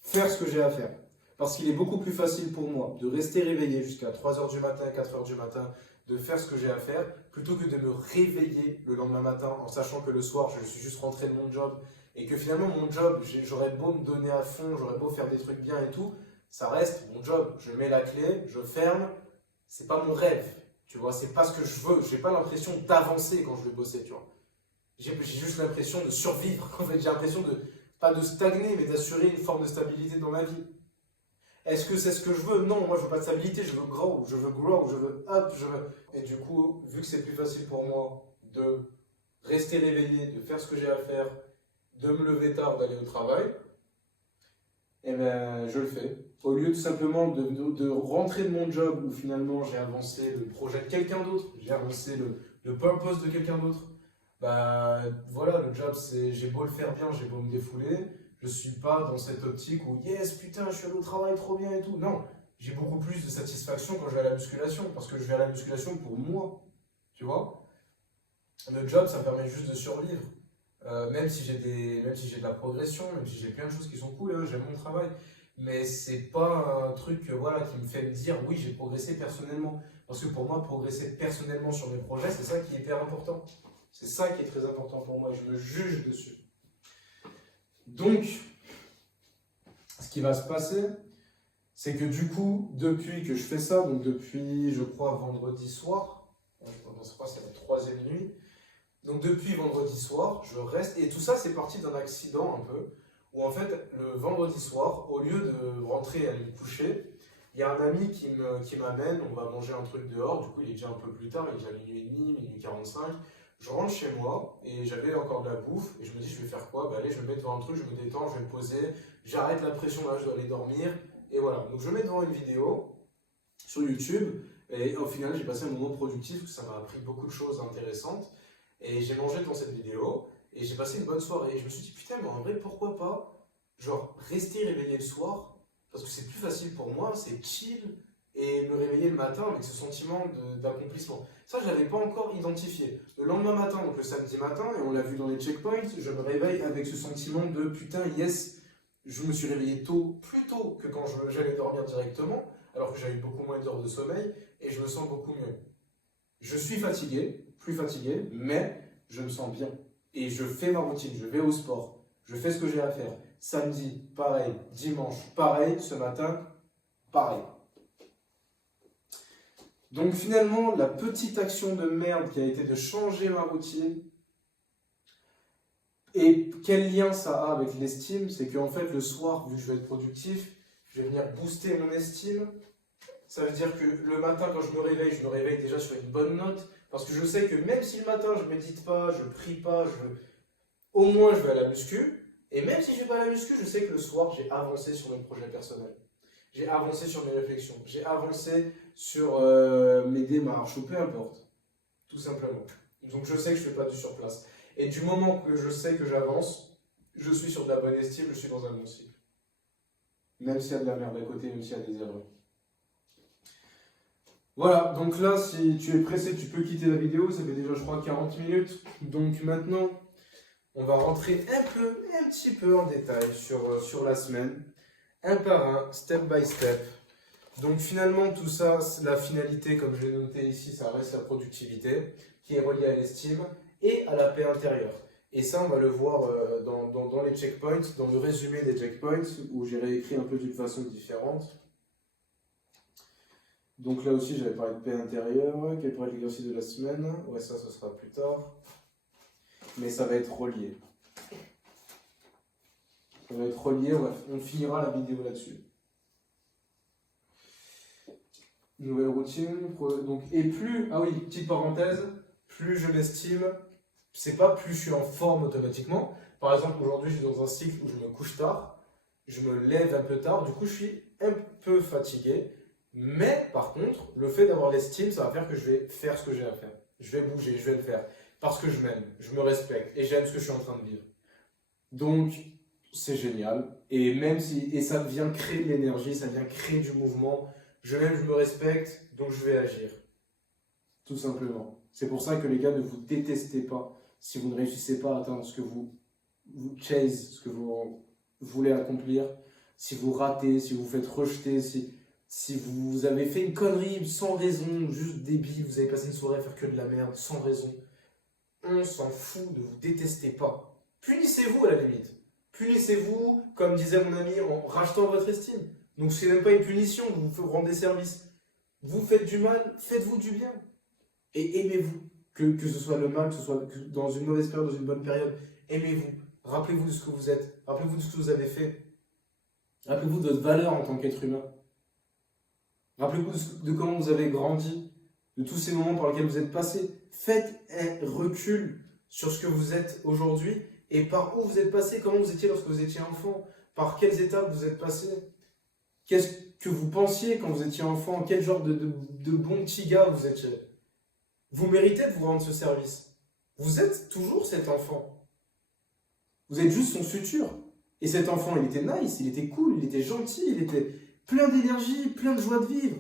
faire ce que j'ai à faire. Parce qu'il est beaucoup plus facile pour moi de rester réveillé jusqu'à 3h du matin, 4h du matin, de faire ce que j'ai à faire, plutôt que de me réveiller le lendemain matin en sachant que le soir, je suis juste rentré de mon job et que finalement, mon job, j'aurais beau me donner à fond, j'aurais beau faire des trucs bien et tout, ça reste mon job. Je mets la clé, je ferme, c'est pas mon rêve, tu vois, c'est pas ce que je veux. J'ai pas l'impression d'avancer quand je vais bosser, tu vois. J'ai juste l'impression de survivre. En fait, j'ai l'impression pas de stagner, mais d'assurer une forme de stabilité dans ma vie. Est-ce que c'est ce que je veux? Non, moi je veux pas de stabilité, je veux grow, je veux up, Et du coup, vu que c'est plus facile pour moi de rester réveillé, de faire ce que j'ai à faire, de me lever tard, d'aller au travail, eh ben, je le fais. Au lieu tout simplement de rentrer de mon job où finalement j'ai avancé le projet de quelqu'un d'autre, j'ai avancé le purpose de quelqu'un d'autre, bah voilà, le job, j'ai beau le faire bien, j'ai beau me défouler, je suis pas dans cette optique où yes, putain, je suis allé au travail trop bien et tout. Non, j'ai beaucoup plus de satisfaction quand je vais à la musculation, parce que je vais à la musculation pour moi, tu vois. Le job, ça me permet juste de survivre. Même si j'ai de la progression, même si j'ai plein de choses qui sont cool, hein, j'aime mon travail, mais c'est pas un truc voilà, qui me fait me dire oui, j'ai progressé personnellement. Parce que pour moi, progresser personnellement sur mes projets, c'est ça qui est hyper important. C'est ça qui est très important pour moi, je me juge dessus. Donc, ce qui va se passer, c'est que du coup, depuis que je fais ça, donc depuis, je crois, vendredi soir, je crois que c'est la 3e nuit, donc depuis vendredi soir, je reste, et tout ça c'est parti d'un accident un peu, où en fait le vendredi soir, au lieu de rentrer et aller me coucher, il y a un ami qui m'amène, on va manger un truc dehors, du coup il est déjà un peu plus tard, il est déjà minuit et demi, minuit 45, je rentre chez moi et j'avais encore de la bouffe et je me dis je vais faire quoi? Bah allez, je me mets devant un truc, je me détends, je vais me poser, j'arrête la pression là, je dois aller dormir et voilà. Donc je me mets devant une vidéo sur YouTube et au final j'ai passé un moment productif parce que ça m'a appris beaucoup de choses intéressantes et j'ai mangé dans cette vidéo et j'ai passé une bonne soirée et je me suis dit putain mais en vrai pourquoi pas genre rester réveillé le soir parce que c'est plus facile pour moi, c'est chill et me réveiller le matin avec ce sentiment d'accomplissement. Ça, je l'avais pas encore identifié. Le lendemain matin, donc le samedi matin, et on l'a vu dans les checkpoints, je me réveille avec ce sentiment de putain, yes, je me suis réveillé tôt, plus tôt que quand j'allais dormir directement, alors que j'avais beaucoup moins d'heures de sommeil, et je me sens beaucoup mieux. Je suis fatigué, plus fatigué, mais je me sens bien. Et je fais ma routine, je vais au sport, je fais ce que j'ai à faire. Samedi, pareil, dimanche, pareil, ce matin, pareil. Donc finalement, la petite action de merde qui a été de changer ma routine, et quel lien ça a avec l'estime, c'est qu'en fait le soir, vu que je vais être productif, je vais venir booster mon estime. Ça veut dire que le matin quand je me réveille déjà sur une bonne note, parce que je sais que même si le matin je médite pas, je prie pas, au moins je vais à la muscu, et même si je vais pas à la muscu, je sais que le soir j'ai avancé sur mes projets personnels. J'ai avancé sur mes réflexions, j'ai avancé sur mes démarches, ou peu importe, tout simplement. Donc je sais que je ne fais pas du surplace. Et du moment que je sais que j'avance, je suis sur de la bonne estime, je suis dans un bon cycle. Même s'il y a de la merde à côté, même s'il y a des erreurs. Voilà, donc là, si tu es pressé, tu peux quitter la vidéo, ça fait déjà, je crois, 40 minutes. Donc maintenant, on va rentrer un petit peu en détail sur la semaine. Un par un, step by step. Donc finalement, tout ça, la finalité, comme je l'ai noté ici, ça reste la productivité, qui est reliée à l'estime et à la paix intérieure. Et ça, on va le voir dans les checkpoints, dans le résumé des checkpoints, où j'ai réécrit un peu d'une façon différente. Donc là aussi, j'avais parlé de paix intérieure, quel pourrait être l'exercice de la semaine. Ouais, ça, ce sera plus tard. Mais ça va être relié. Ça va être relié, on finira la vidéo là-dessus. Nouvelle routine, donc, et plus, ah oui, petite parenthèse, plus je m'estime, c'est pas plus je suis en forme automatiquement. Par exemple, aujourd'hui, je suis dans un cycle où je me couche tard, je me lève un peu tard, du coup, je suis un peu fatigué. Mais par contre, le fait d'avoir l'estime, ça va faire que je vais faire ce que j'ai à faire. Je vais bouger, je vais le faire. Parce que je m'aime, je me respecte et j'aime ce que je suis en train de vivre. Donc, c'est génial. Et même si, et ça vient créer de l'énergie, ça vient créer du mouvement. Je m'aime, je me respecte, donc je vais agir. Tout simplement. C'est pour ça que les gars, ne vous détestez pas si vous ne réussissez pas à atteindre ce que vous chase, ce que vous voulez accomplir. Si vous ratez, si vous vous faites rejeter, si vous avez fait une connerie sans raison, juste débile, vous avez passé une soirée à faire que de la merde, sans raison. On s'en fout, ne vous détestez pas. Punissez-vous à la limite. Punissez-vous, comme disait mon ami, en rachetant votre estime. Donc c'est même pas une punition, vous vous rendez service. Vous faites du mal, faites-vous du bien. Et aimez-vous. Que ce soit le mal, que ce soit dans une mauvaise période, dans une bonne période. Aimez-vous. Rappelez-vous de ce que vous êtes. Rappelez-vous de ce que vous avez fait. Rappelez-vous de votre valeur en tant qu'être humain. Rappelez-vous de comment vous avez grandi, de tous ces moments par lesquels vous êtes passé. Faites un recul sur ce que vous êtes aujourd'hui et par où vous êtes passé, comment vous étiez lorsque vous étiez enfant, par quelles étapes vous êtes passé. Qu'est-ce que vous pensiez quand vous étiez enfant, quel genre de bon petit gars vous étiez. Vous méritez de vous rendre ce service. Vous êtes toujours cet enfant. Vous êtes juste son futur. Et cet enfant, il était nice, il était cool, il était gentil, il était plein d'énergie, plein de joie de vivre.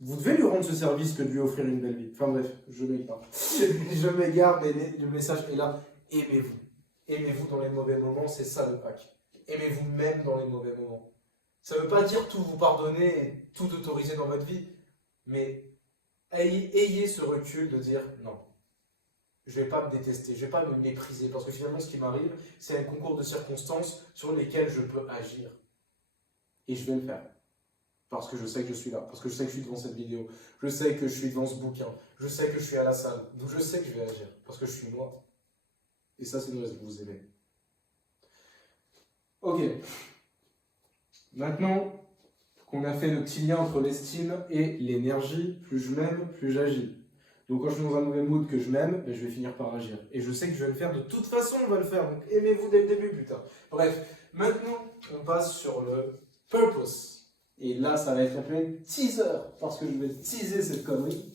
Vous devez lui rendre ce service que de lui offrir une belle vie. Enfin bref, je m'égare. Je m'égare, mais le message est là. Aimez-vous. Aimez-vous dans les mauvais moments, c'est ça le pack. Aimez-vous même dans les mauvais moments. Ça ne veut pas dire tout vous pardonner et tout autoriser dans votre vie, mais ayez ce recul de dire non. Je ne vais pas me détester, je ne vais pas me mépriser, parce que finalement, ce qui m'arrive, c'est un concours de circonstances sur lesquelles je peux agir. Et je vais le faire. Parce que je sais que je suis là, parce que je sais que je suis devant cette vidéo, je sais que je suis devant ce bouquin, je sais que je suis à la salle, donc je sais que je vais agir, parce que je suis moi. Et ça, c'est une raison que vous aimez. Ok. Maintenant qu'on a fait le petit lien entre l'estime et l'énergie, plus je m'aime, plus j'agis. Donc quand je suis dans un mauvais mood que je m'aime, ben, je vais finir par agir. Et je sais que je vais le faire, de toute façon on va le faire, donc aimez-vous dès le début, putain. Bref, maintenant on passe sur le purpose. Et là, ça va être un peu un teaser, parce que je vais teaser cette connerie.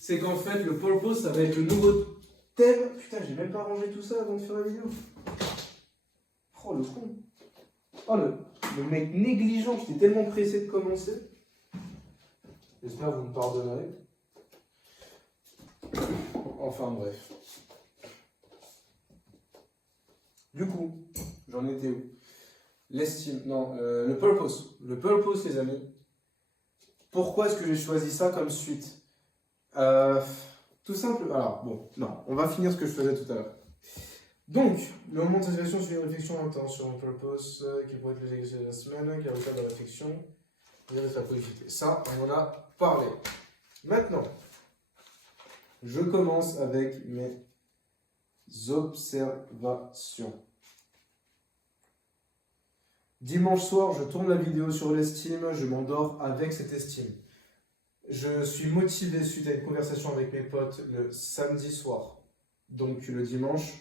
C'est qu'en fait, le purpose, ça va être le nouveau thème. Putain, j'ai même pas rangé tout ça avant de faire la vidéo. Oh, le con. Oh, le mec négligent, j'étais tellement pressé de commencer. J'espère que vous me pardonnerez. Enfin, bref. Du coup, j'en étais où? L'estime, non, le purpose. Le purpose, les amis. Pourquoi est-ce que j'ai choisi ça comme suite? Tout simple. Alors, bon, non, on va finir ce que je faisais tout à l'heure. Donc, le moment de satisfaction sur une réflexion intense sur un purpose qui pourrait être l'exercice de la semaine, qui est le cadre de la réflexion, et de la positivité. Ça, on en a parlé. Maintenant, je commence avec mes observations. Dimanche soir, je tourne la vidéo sur l'estime, je m'endors avec cette estime. Je suis motivé suite à une conversation avec mes potes le samedi soir. Donc le dimanche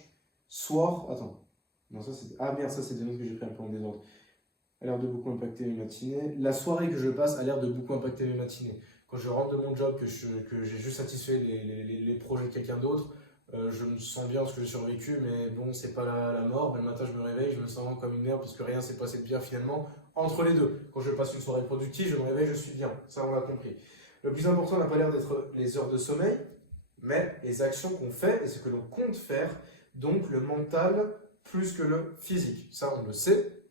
soir, attends, non ça c'est, ah merde, ça c'est des notes que j'ai pris un peu en désordre. A l'air de beaucoup impacter mes matinées. La soirée que je passe a l'air de beaucoup impacter mes matinées. Quand je rentre de mon job, que j'ai juste satisfait les projets de quelqu'un d'autre, je me sens bien parce que j'ai survécu, mais bon, c'est pas la mort. Mais le matin, je me réveille, je me sens comme une merde parce que rien s'est passé de bien finalement entre les deux. Quand je passe une soirée productive, je me réveille, je suis bien. Ça, on l'a compris. Le plus important n'a pas l'air d'être les heures de sommeil, mais les actions qu'on fait et ce que l'on compte faire, donc le mental plus que le physique. Ça, on le sait.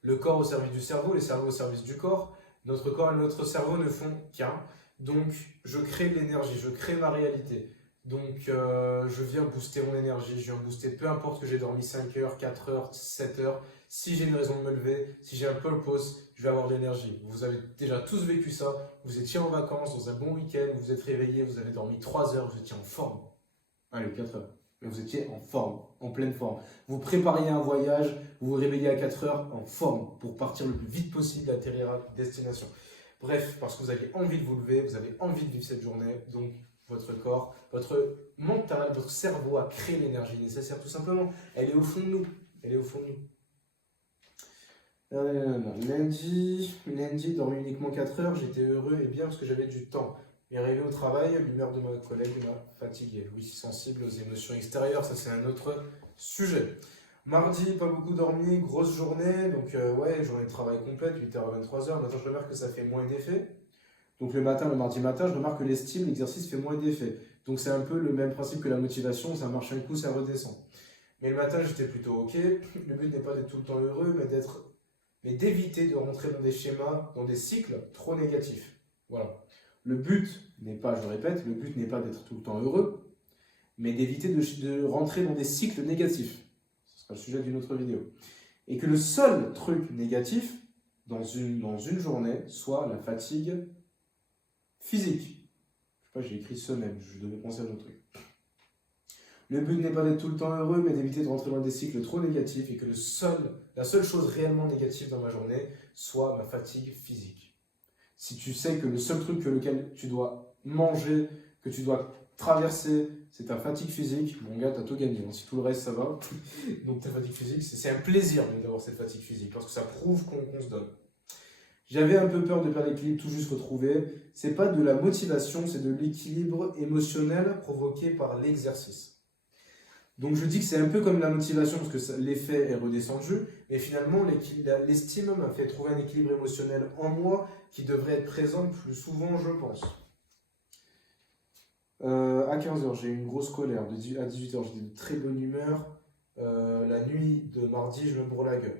Le corps au service du cerveau, les cerveaux au service du corps. Notre corps et notre cerveau ne font qu'un. Donc, je crée de l'énergie, je crée ma réalité. Donc, je viens booster mon énergie, je viens booster peu importe que j'ai dormi 5 heures, 4 heures, 7 heures. Si j'ai une raison de me lever, si j'ai un purpose, je vais avoir de l'énergie. Vous avez déjà tous vécu ça. Vous étiez en vacances, dans un bon week-end, vous vous êtes réveillé, vous avez dormi 3 heures, vous étiez en forme. Allez, 4 heures. Mais vous étiez en forme, en pleine forme. Vous prépariez un voyage, vous vous réveillez à 4 heures en forme pour partir le plus vite possible, atterrir à destination. Bref, parce que vous avez envie de vous lever, vous avez envie de vivre cette journée, donc votre corps, votre mental, votre cerveau a créé l'énergie nécessaire tout simplement. Elle est au fond de nous. Elle est au fond de nous. Lundi, dormi uniquement 4 heures, j'étais heureux et bien parce que j'avais du temps. Et arrivé au travail, l'humeur de ma collègue m'a fatigué. Oui, sensible aux émotions extérieures, ça c'est un autre sujet. Mardi, pas beaucoup dormi, grosse journée, donc ouais, journée de travail complète, 8h à 23h. Maintenant, je remarque que ça fait moins d'effet. Donc le mardi matin, je remarque que l'estime, l'exercice fait moins d'effet. Donc c'est un peu le même principe que la motivation, ça marche un coup, ça redescend. Mais le matin, j'étais plutôt ok. Le but n'est pas d'être tout le temps heureux, mais d'éviter de rentrer dans des schémas, dans des cycles trop négatifs. Voilà. Le but n'est pas, je répète, le but n'est pas d'être tout le temps heureux, mais d'éviter de rentrer dans des cycles négatifs. Ce sera le sujet d'une autre vidéo. Et que le seul truc négatif dans une journée soit la fatigue physique. Je sais pas, j'ai écrit semaine, je devais penser à un autre truc. Le but n'est pas d'être tout le temps heureux, mais d'éviter de rentrer dans des cycles trop négatifs et que la seule chose réellement négative dans ma journée soit ma fatigue physique. Si tu sais que le seul truc lequel tu dois manger, que tu dois traverser, c'est ta fatigue physique, mon gars, t'as tout gagné. Si tout le reste, ça va. Donc ta fatigue physique, c'est un plaisir d'avoir cette fatigue physique, parce que ça prouve qu'on se donne. J'avais un peu peur de perdre l'équilibre tout juste retrouvé. C'est pas de la motivation, c'est de l'équilibre émotionnel provoqué par l'exercice. Donc je dis que c'est un peu comme la motivation parce que l'effet est redescendu, mais finalement l'estime m'a fait trouver un équilibre émotionnel en moi qui devrait être présent plus souvent, je pense. À 15h, j'ai eu une grosse colère. À 18h, j'étais de très bonne humeur. La nuit de mardi, je me bourre la gueule.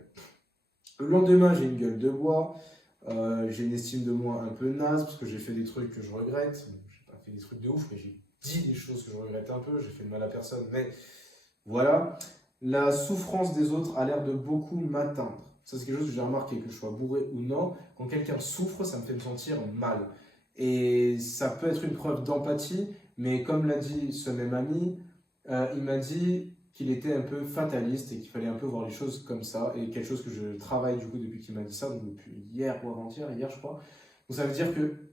Le lendemain, j'ai une gueule de bois. J'ai une estime de moi un peu naze parce que j'ai fait des trucs que je regrette. J'ai pas fait des trucs de ouf, mais j'ai dit des choses que je regrette un peu. J'ai fait de mal à personne, mais voilà. La souffrance des autres a l'air de beaucoup m'atteindre. Ça, c'est quelque chose que j'ai remarqué, que je sois bourré ou non. Quand quelqu'un souffre, ça me fait me sentir mal. Et ça peut être une preuve d'empathie, mais comme l'a dit ce même ami, il m'a dit qu'il était un peu fataliste et qu'il fallait un peu voir les choses comme ça. Et quelque chose que je travaille du coup depuis qu'il m'a dit ça, donc depuis hier ou avant-hier, hier je crois. Donc ça veut dire que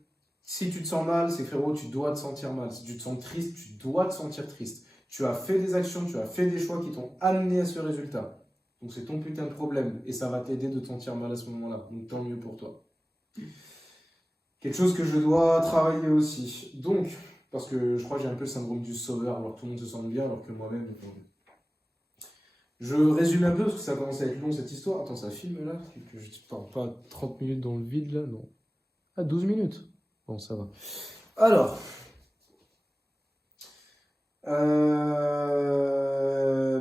Si tu te sens mal, c'est frérot, tu dois te sentir mal. Si tu te sens triste, tu dois te sentir triste. Tu as fait des actions, tu as fait des choix qui t'ont amené à ce résultat. Donc c'est ton putain de problème et ça va t'aider de te sentir mal à ce moment-là. Donc tant mieux pour toi. Quelque chose que je dois travailler aussi. Donc, parce que je crois que j'ai un peu le syndrome du sauveur, alors tout le monde se sent bien, alors que moi-même... Je résume un peu, parce que ça commence à être long cette histoire. Attends, ça filme là? Que je ne parle pas 30 minutes dans le vide là? Non. Ah, 12 minutes. Bon, ça va. Alors.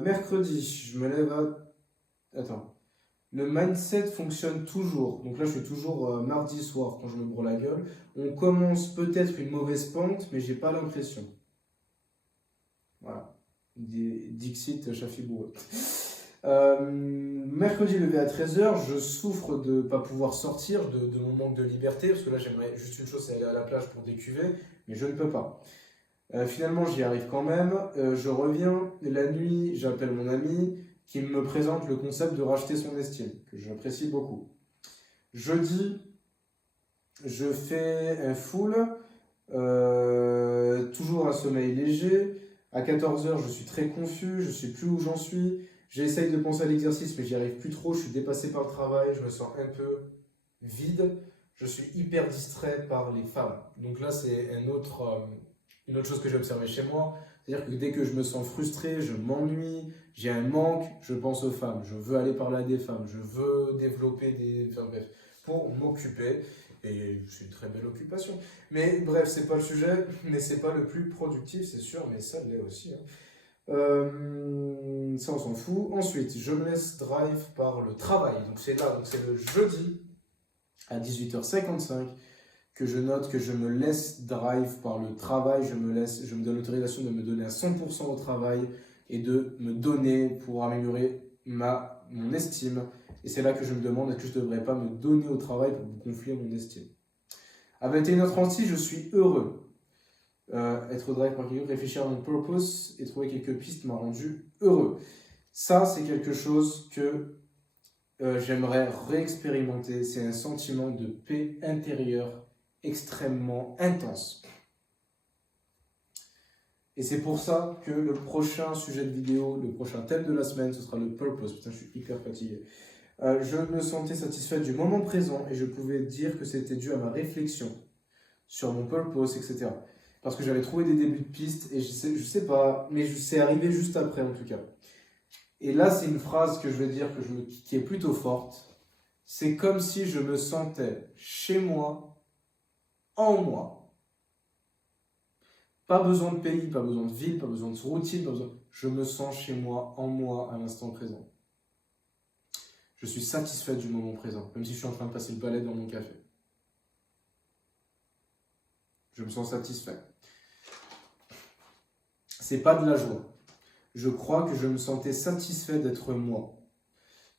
Mercredi, je me lève à... Attends. Le mindset fonctionne toujours. Donc là, je suis toujours mardi soir quand je me bourre la gueule. On commence peut-être une mauvaise pente, mais j'ai pas l'impression. Voilà. Dixit Chafibourg. Mercredi levé à 13h, je souffre de ne pas pouvoir sortir, de mon manque de liberté, parce que là j'aimerais juste une chose, c'est aller à la plage pour décuver, mais je ne peux pas. Finalement j'y arrive quand même, je reviens, la nuit j'appelle mon ami qui me présente le concept de racheter son estime, que j'apprécie beaucoup. Jeudi, je fais un full, toujours un sommeil léger. À 14h, je suis très confus, je ne sais plus où j'en suis. J'essaye de penser à l'exercice, mais j'y arrive plus trop. Je suis dépassé par le travail, je me sens un peu vide. Je suis hyper distrait par les femmes. Donc là, c'est une autre chose que j'ai observée chez moi. C'est-à-dire que dès que je me sens frustré, je m'ennuie, j'ai un manque, je pense aux femmes. Je veux aller parler à des femmes, je veux développer des... Enfin bref, pour m'occuper. Et c'est une très belle occupation. Mais bref, c'est pas le sujet, mais c'est pas le plus productif, c'est sûr, mais ça l'est aussi. Ça, on s'en fout. Ensuite, je me laisse drive par le travail. Donc c'est là, donc c'est le jeudi à 18h55 que je note que je me laisse drive par le travail. Je me donne l'autorisation de me donner à 100% au travail et de me donner pour améliorer mon estime. Et c'est là que je me demande, est-ce que je ne devrais pas me donner au travail pour gonfler mon estime? À 21h36, je suis heureux. Être drive par quelqu'un, réfléchir à mon purpose et trouver quelques pistes m'a rendu heureux. Ça, c'est quelque chose que j'aimerais réexpérimenter. C'est un sentiment de paix intérieure extrêmement intense. Et c'est pour ça que le prochain sujet de vidéo, le prochain thème de la semaine, ce sera le purpose. Putain, je suis hyper fatigué. Je me sentais satisfait du moment présent et je pouvais dire que c'était dû à ma réflexion sur mon purpose, etc. Parce que j'avais trouvé des débuts de piste et je sais pas, mais c'est arrivé juste après en tout cas. Et là, c'est une phrase que je vais dire qui est plutôt forte. C'est comme si je me sentais chez moi, en moi. Pas besoin de pays, pas besoin de ville, pas besoin de routine, pas besoin... Je me sens chez moi, en moi, à l'instant présent. Je suis satisfait du moment présent, même si je suis en train de passer le balai dans mon café. Je me sens satisfait. C'est pas de la joie. Je crois que je me sentais satisfait d'être moi.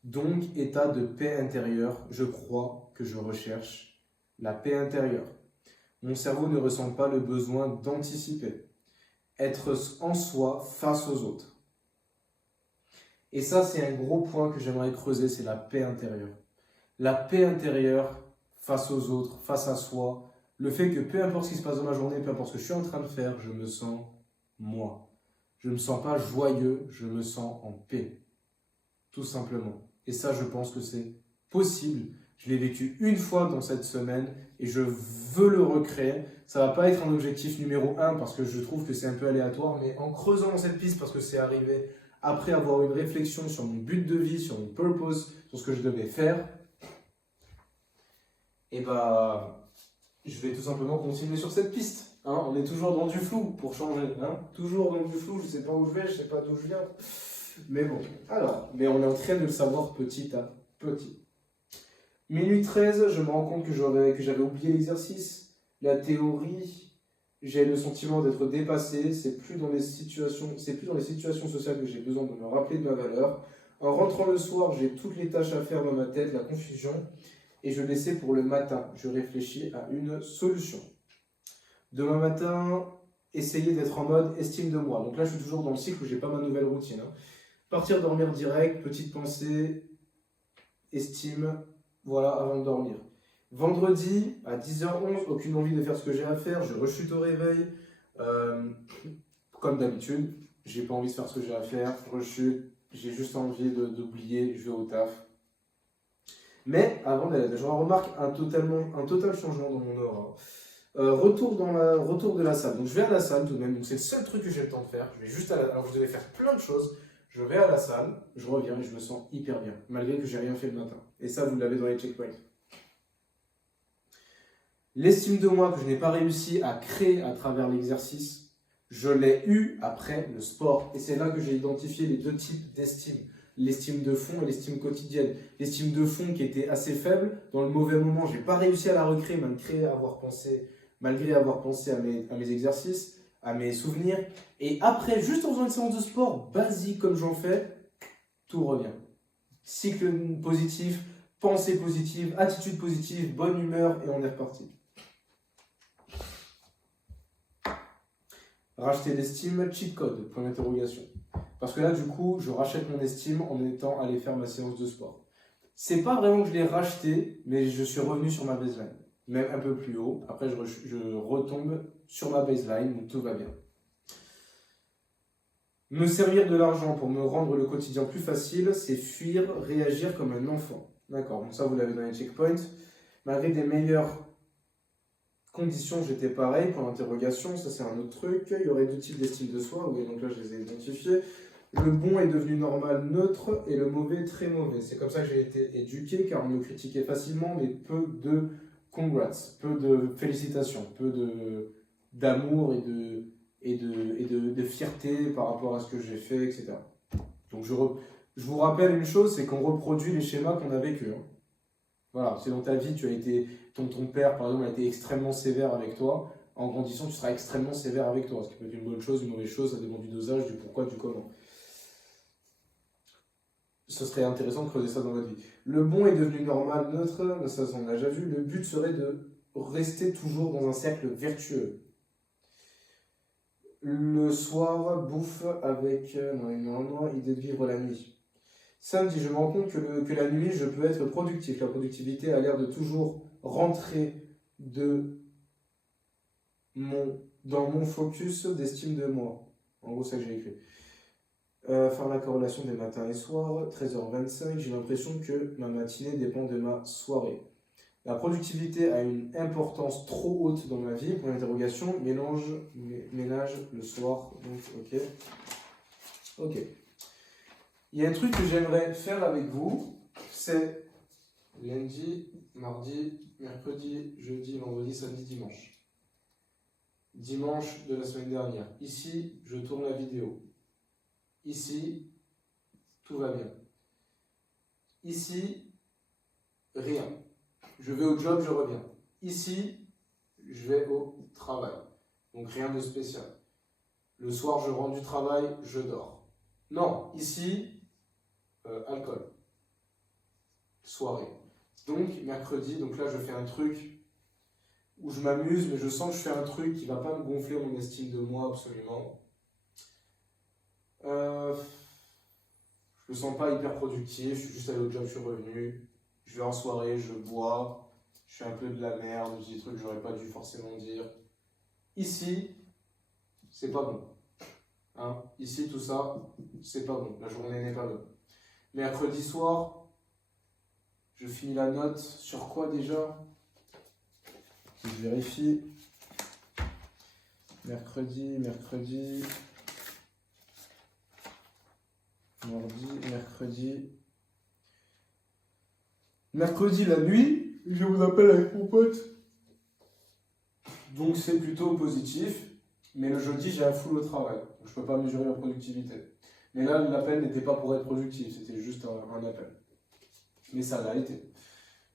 Donc, état de paix intérieure, je crois que je recherche la paix intérieure. Mon cerveau ne ressent pas le besoin d'anticiper. Être en soi face aux autres. Et ça, c'est un gros point que j'aimerais creuser, c'est la paix intérieure. La paix intérieure face aux autres, face à soi. Le fait que peu importe ce qui se passe dans ma journée, peu importe ce que je suis en train de faire, je me sens moi. Je ne me sens pas joyeux, je me sens en paix. Tout simplement. Et ça, je pense que c'est possible. Je l'ai vécu une fois dans cette semaine et je veux le recréer. Ça ne va pas être un objectif numéro 1 parce que je trouve que c'est un peu aléatoire, mais en creusant dans cette piste parce que c'est arrivé après avoir une réflexion sur mon but de vie, sur mon purpose, sur ce que je devais faire, et bah, je vais tout simplement continuer sur cette piste. Hein, on est toujours dans du flou pour changer. Hein, toujours dans du flou, je ne sais pas où je vais, je ne sais pas d'où je viens. Mais bon, alors, mais on est en train de le savoir petit à petit. Minuit 13, je me rends compte que j'avais oublié l'exercice, la théorie. J'ai le sentiment d'être dépassé, c'est plus dans les situations sociales que j'ai besoin de me rappeler de ma valeur. En rentrant le soir, j'ai toutes les tâches à faire dans ma tête, la confusion, et je laissais pour le matin. Je réfléchis à une solution. Demain matin, essayer d'être en mode estime de moi. Donc là, je suis toujours dans le cycle où j'ai pas ma nouvelle routine. Hein. Partir dormir direct, petite pensée, estime, voilà, avant de dormir. Vendredi, à 10h11, aucune envie de faire ce que j'ai à faire, je rechute au réveil. Comme d'habitude, j'ai pas envie de faire ce que j'ai à faire, je rechute, j'ai juste envie d'oublier, je vais au taf. Mais avant d'aller, je remarque un total changement dans mon aura. Retour de la salle. Donc je vais à la salle tout de même. Donc c'est le seul truc que j'ai le temps de faire. Je vais juste alors je devais faire plein de choses. Je vais à la salle, je reviens et je me sens hyper bien, malgré que j'ai rien fait le matin. Et ça, vous l'avez dans les checkpoints. L'estime de moi que je n'ai pas réussi à créer à travers l'exercice, je l'ai eu après le sport. Et c'est là que j'ai identifié les deux types d'estime. L'estime de fond et l'estime quotidienne. L'estime de fond qui était assez faible, dans le mauvais moment, je n'ai pas réussi à la recréer malgré avoir pensé à mes exercices, à mes souvenirs. Et après, juste en faisant une séance de sport basique comme j'en fais, tout revient. Cycle positif, pensée positive, attitude positive, bonne humeur et on est reparti. Racheter l'estime, cheat code, point d'interrogation. Parce que là, du coup, je rachète mon estime en étant allé faire ma séance de sport. C'est pas vraiment que je l'ai racheté, mais je suis revenu sur ma baseline. Même un peu plus haut. Après, je retombe sur ma baseline, donc tout va bien. Me servir de l'argent pour me rendre le quotidien plus facile, c'est fuir, réagir comme un enfant. D'accord, donc ça, vous l'avez dans les checkpoints. Malgré des meilleures conditions, j'étais pareil. Pour l'interrogation, ça c'est un autre truc. Il y aurait deux types d'estime de soi. Oui, donc là, je les ai identifiés. Le bon est devenu normal, neutre, et le mauvais, très mauvais. C'est comme ça que j'ai été éduqué, car on me critiquait facilement, mais peu de congrats, peu de félicitations, peu d'amour et de fierté par rapport à ce que j'ai fait, etc. Donc je vous rappelle une chose, c'est qu'on reproduit les schémas qu'on a vécus. Hein. Voilà, si dans ta vie, ton père, par exemple, a été extrêmement sévère avec toi, en grandissant, tu seras extrêmement sévère avec toi. Ce qui peut être une bonne chose, une mauvaise chose, ça dépend du dosage, du pourquoi, du comment. Ce serait intéressant de creuser ça dans votre vie. Le bon est devenu normal, neutre, ça on l'a déjà vu. Le but serait de rester toujours dans un cercle vertueux. Le soir, bouffe avec... normalement, idée de vivre la nuit. Samedi, je me rends compte que la nuit, je peux être productif. La productivité a l'air de toujours rentrer dans mon focus d'estime de moi. En gros, c'est ça que j'ai écrit. Faire la corrélation des matins et soirs, 13h25, j'ai l'impression que ma matinée dépend de ma soirée. La productivité a une importance trop haute dans ma vie, pour l'interrogation, ménage le soir, donc ok. Il y a un truc que j'aimerais faire avec vous, c'est lundi, mardi, mercredi, jeudi, vendredi, samedi, dimanche. Dimanche de la semaine dernière. Ici, je tourne la vidéo. Ici, tout va bien. Ici, rien. Je vais au job, je reviens. Ici, je vais au travail. Donc rien de spécial. Le soir, je rentre du travail, je dors. Non, ici, alcool. Soirée. Donc, mercredi, donc là, je fais un truc où je m'amuse, mais je sens que je fais un truc qui ne va pas me gonfler mon estime de moi absolument. Je me sens pas hyper productif, je suis juste allé au job, je suis revenu, je vais en soirée, je bois, je fais un peu de la merde, je dis des trucs que j'aurais pas dû forcément dire. Ici, c'est pas bon. Hein? Ici, tout ça, c'est pas bon. La journée n'est pas bonne. Mercredi soir, je finis la note sur quoi déjà? Je vérifie. Mercredi. Mardi, mercredi. Mercredi la nuit, je vous appelle avec mon pote. Donc c'est plutôt positif. Mais le jeudi, j'ai un full au travail. Donc je ne peux pas mesurer la productivité. Mais là, l'appel n'était pas pour être productif, c'était juste un appel. Mais ça l'a été.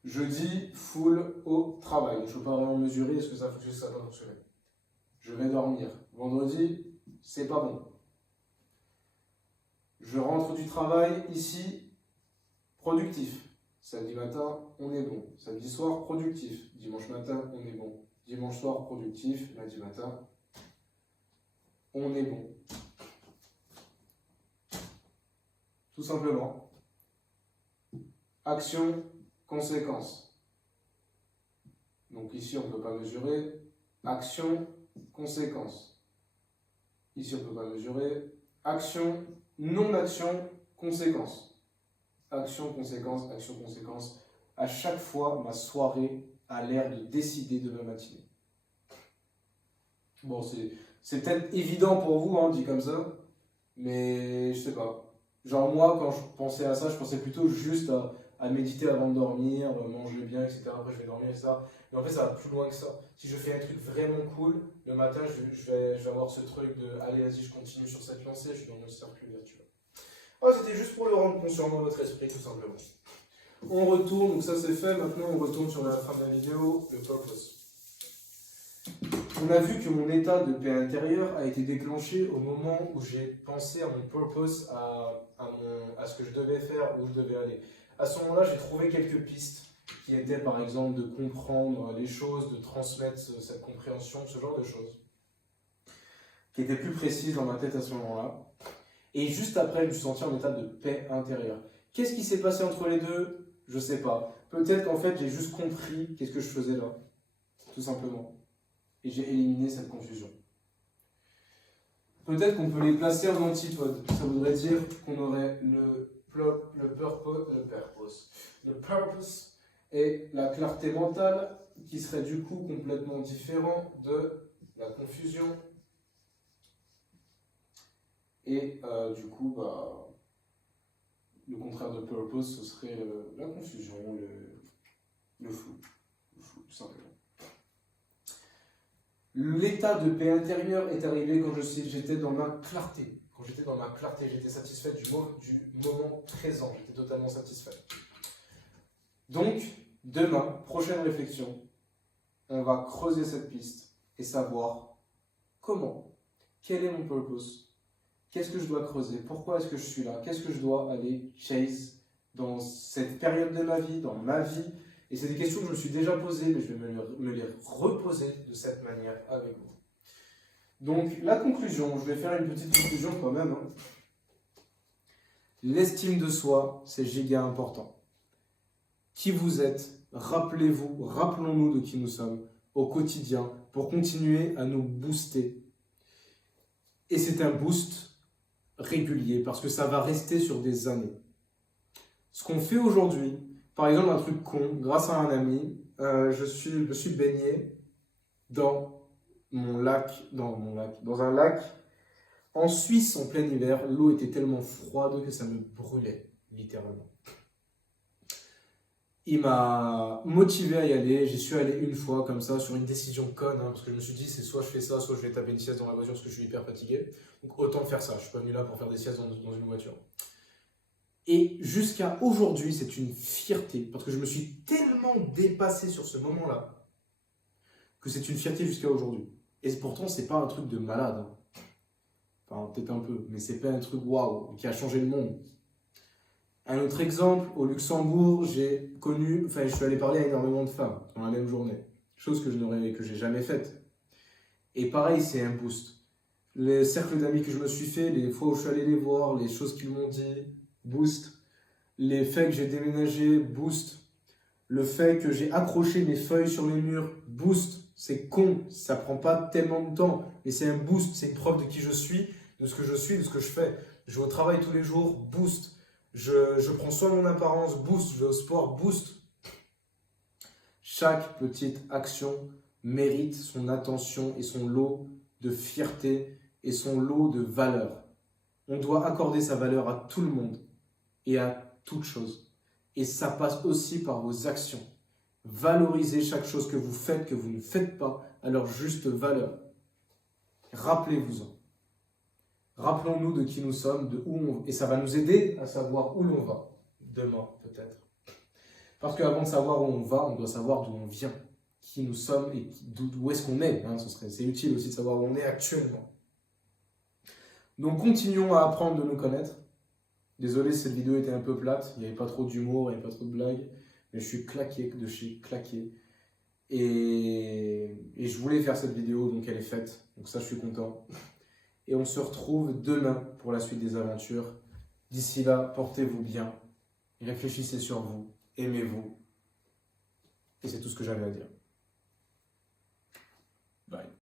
Jeudi, full au travail. Je ne peux pas vraiment mesurer est-ce que ça fonctionne, ça va fonctionner. Je vais dormir. Vendredi, c'est pas bon. Je rentre du travail, ici, productif. Samedi matin, on est bon. Samedi soir, productif. Dimanche matin, on est bon. Dimanche soir, productif. Lundi matin, on est bon. Tout simplement. Action, conséquence. Donc ici, on ne peut pas mesurer. Action, conséquence. Ici, on ne peut pas mesurer. Action, non-action, conséquence. Action, conséquence, action, conséquence. À chaque fois, ma soirée a l'air de décider de ma matinée. Bon, c'est peut-être évident pour vous, hein, dit comme ça, mais je sais pas. Genre moi, quand je pensais à ça, je pensais plutôt juste à méditer avant de dormir, manger bien, etc. Après, je vais dormir, etc. Mais en fait, ça va plus loin que ça. Si je fais un truc vraiment cool, le matin, je vais avoir ce truc de allez, vas-y, je continue sur cette lancée, je suis dans mon cercle vertueux. Oh, c'était juste pour le rendre conscient dans votre esprit, tout simplement. On retourne, donc ça c'est fait. Maintenant, on retourne sur la fin de la vidéo, le purpose. On a vu que mon état de paix intérieure a été déclenché au moment où j'ai pensé à mon purpose, à ce que je devais faire, où je devais aller. À ce moment-là, j'ai trouvé quelques pistes qui étaient par exemple de comprendre les choses, de transmettre cette compréhension, ce genre de choses, qui étaient plus précises dans ma tête à ce moment-là. Et juste après, je me suis senti en état de paix intérieure. Qu'est-ce qui s'est passé entre les deux? Je sais pas. Peut-être qu'en fait, j'ai juste compris qu'est-ce que je faisais là, tout simplement. Et j'ai éliminé cette confusion. Peut-être qu'on peut les placer en antipode. Ça voudrait dire qu'on aurait le purpose et la clarté mentale qui serait du coup complètement différent de la confusion. Et du coup, le contraire de purpose, ce serait la confusion, le flou. Le flou, tout simplement. L'état de paix intérieure est arrivé quand j'étais dans ma clarté. Quand j'étais dans ma clarté, j'étais satisfait du moment présent. J'étais totalement satisfait. Donc, demain, prochaine réflexion, on va creuser cette piste et savoir comment, quel est mon purpose, qu'est-ce que je dois creuser, pourquoi est-ce que je suis là, qu'est-ce que je dois aller chase dans cette période de ma vie, dans ma vie. Et c'est des questions que je me suis déjà posées, mais je vais me les reposer de cette manière avec vous. Donc, la conclusion, je vais faire une petite conclusion quand même. Hein. L'estime de soi, c'est giga important. Qui vous êtes, rappelez-vous, rappelons-nous de qui nous sommes au quotidien pour continuer à nous booster. Et c'est un boost régulier parce que ça va rester sur des années. Ce qu'on fait aujourd'hui, par exemple, un truc con, grâce à un ami, je me suis baigné dans un lac en Suisse en plein hiver. L'eau était tellement froide que ça me brûlait, littéralement. Il m'a motivé à y aller. J'y suis allé une fois comme ça sur une décision conne, hein, parce que je me suis dit c'est soit je fais ça, soit je vais taper une sieste dans la voiture parce que je suis hyper fatigué. Donc autant faire ça. Je suis pas venu là pour faire des siestes dans une voiture. Et jusqu'à aujourd'hui, c'est une fierté, parce que je me suis tellement dépassé sur ce moment-là, que c'est une fierté jusqu'à aujourd'hui. Et pourtant, c'est pas un truc de malade. Hein. Enfin, peut-être un peu, mais c'est pas un truc waouh, qui a changé le monde. Un autre exemple, au Luxembourg, je suis allé parler à énormément de femmes dans la même journée. Chose que j'ai jamais faite. Et pareil, c'est un boost. Les cercles d'amis que je me suis fait, les fois où je suis allé les voir, les choses qu'ils m'ont dit, boost. Les faits que j'ai déménagé, boost. Le fait que j'ai accroché mes feuilles sur les murs, boost. C'est con, ça prend pas tellement de temps, mais c'est un boost, c'est une preuve de qui je suis, de ce que je suis, de ce que je fais. Je vais au travail tous les jours, boost. Je prends soin de mon apparence, boost. Je vais au sport, boost. Chaque petite action mérite son attention et son lot de fierté et son lot de valeur. On doit accorder sa valeur à tout le monde et à toute chose. Et ça passe aussi par vos actions. Valorisez chaque chose que vous faites, que vous ne faites pas, à leur juste valeur. Rappelez-vous-en. Rappelons-nous de qui nous sommes, et ça va nous aider à savoir où l'on va, demain peut-être. Parce qu'avant de savoir où on va, on doit savoir d'où on vient, qui nous sommes et d'où est-ce qu'on est. Hein, c'est utile aussi de savoir où on est actuellement. Donc continuons à apprendre de nous connaître. Désolé si cette vidéo était un peu plate, il n'y avait pas trop d'humour, il n'y avait pas trop de blagues, mais je suis claqué de chez claqué. Et je voulais faire cette vidéo, donc elle est faite, donc ça je suis content. Et on se retrouve demain pour la suite des aventures. D'ici là, portez-vous bien, réfléchissez sur vous, aimez-vous. Et c'est tout ce que j'avais à dire. Bye.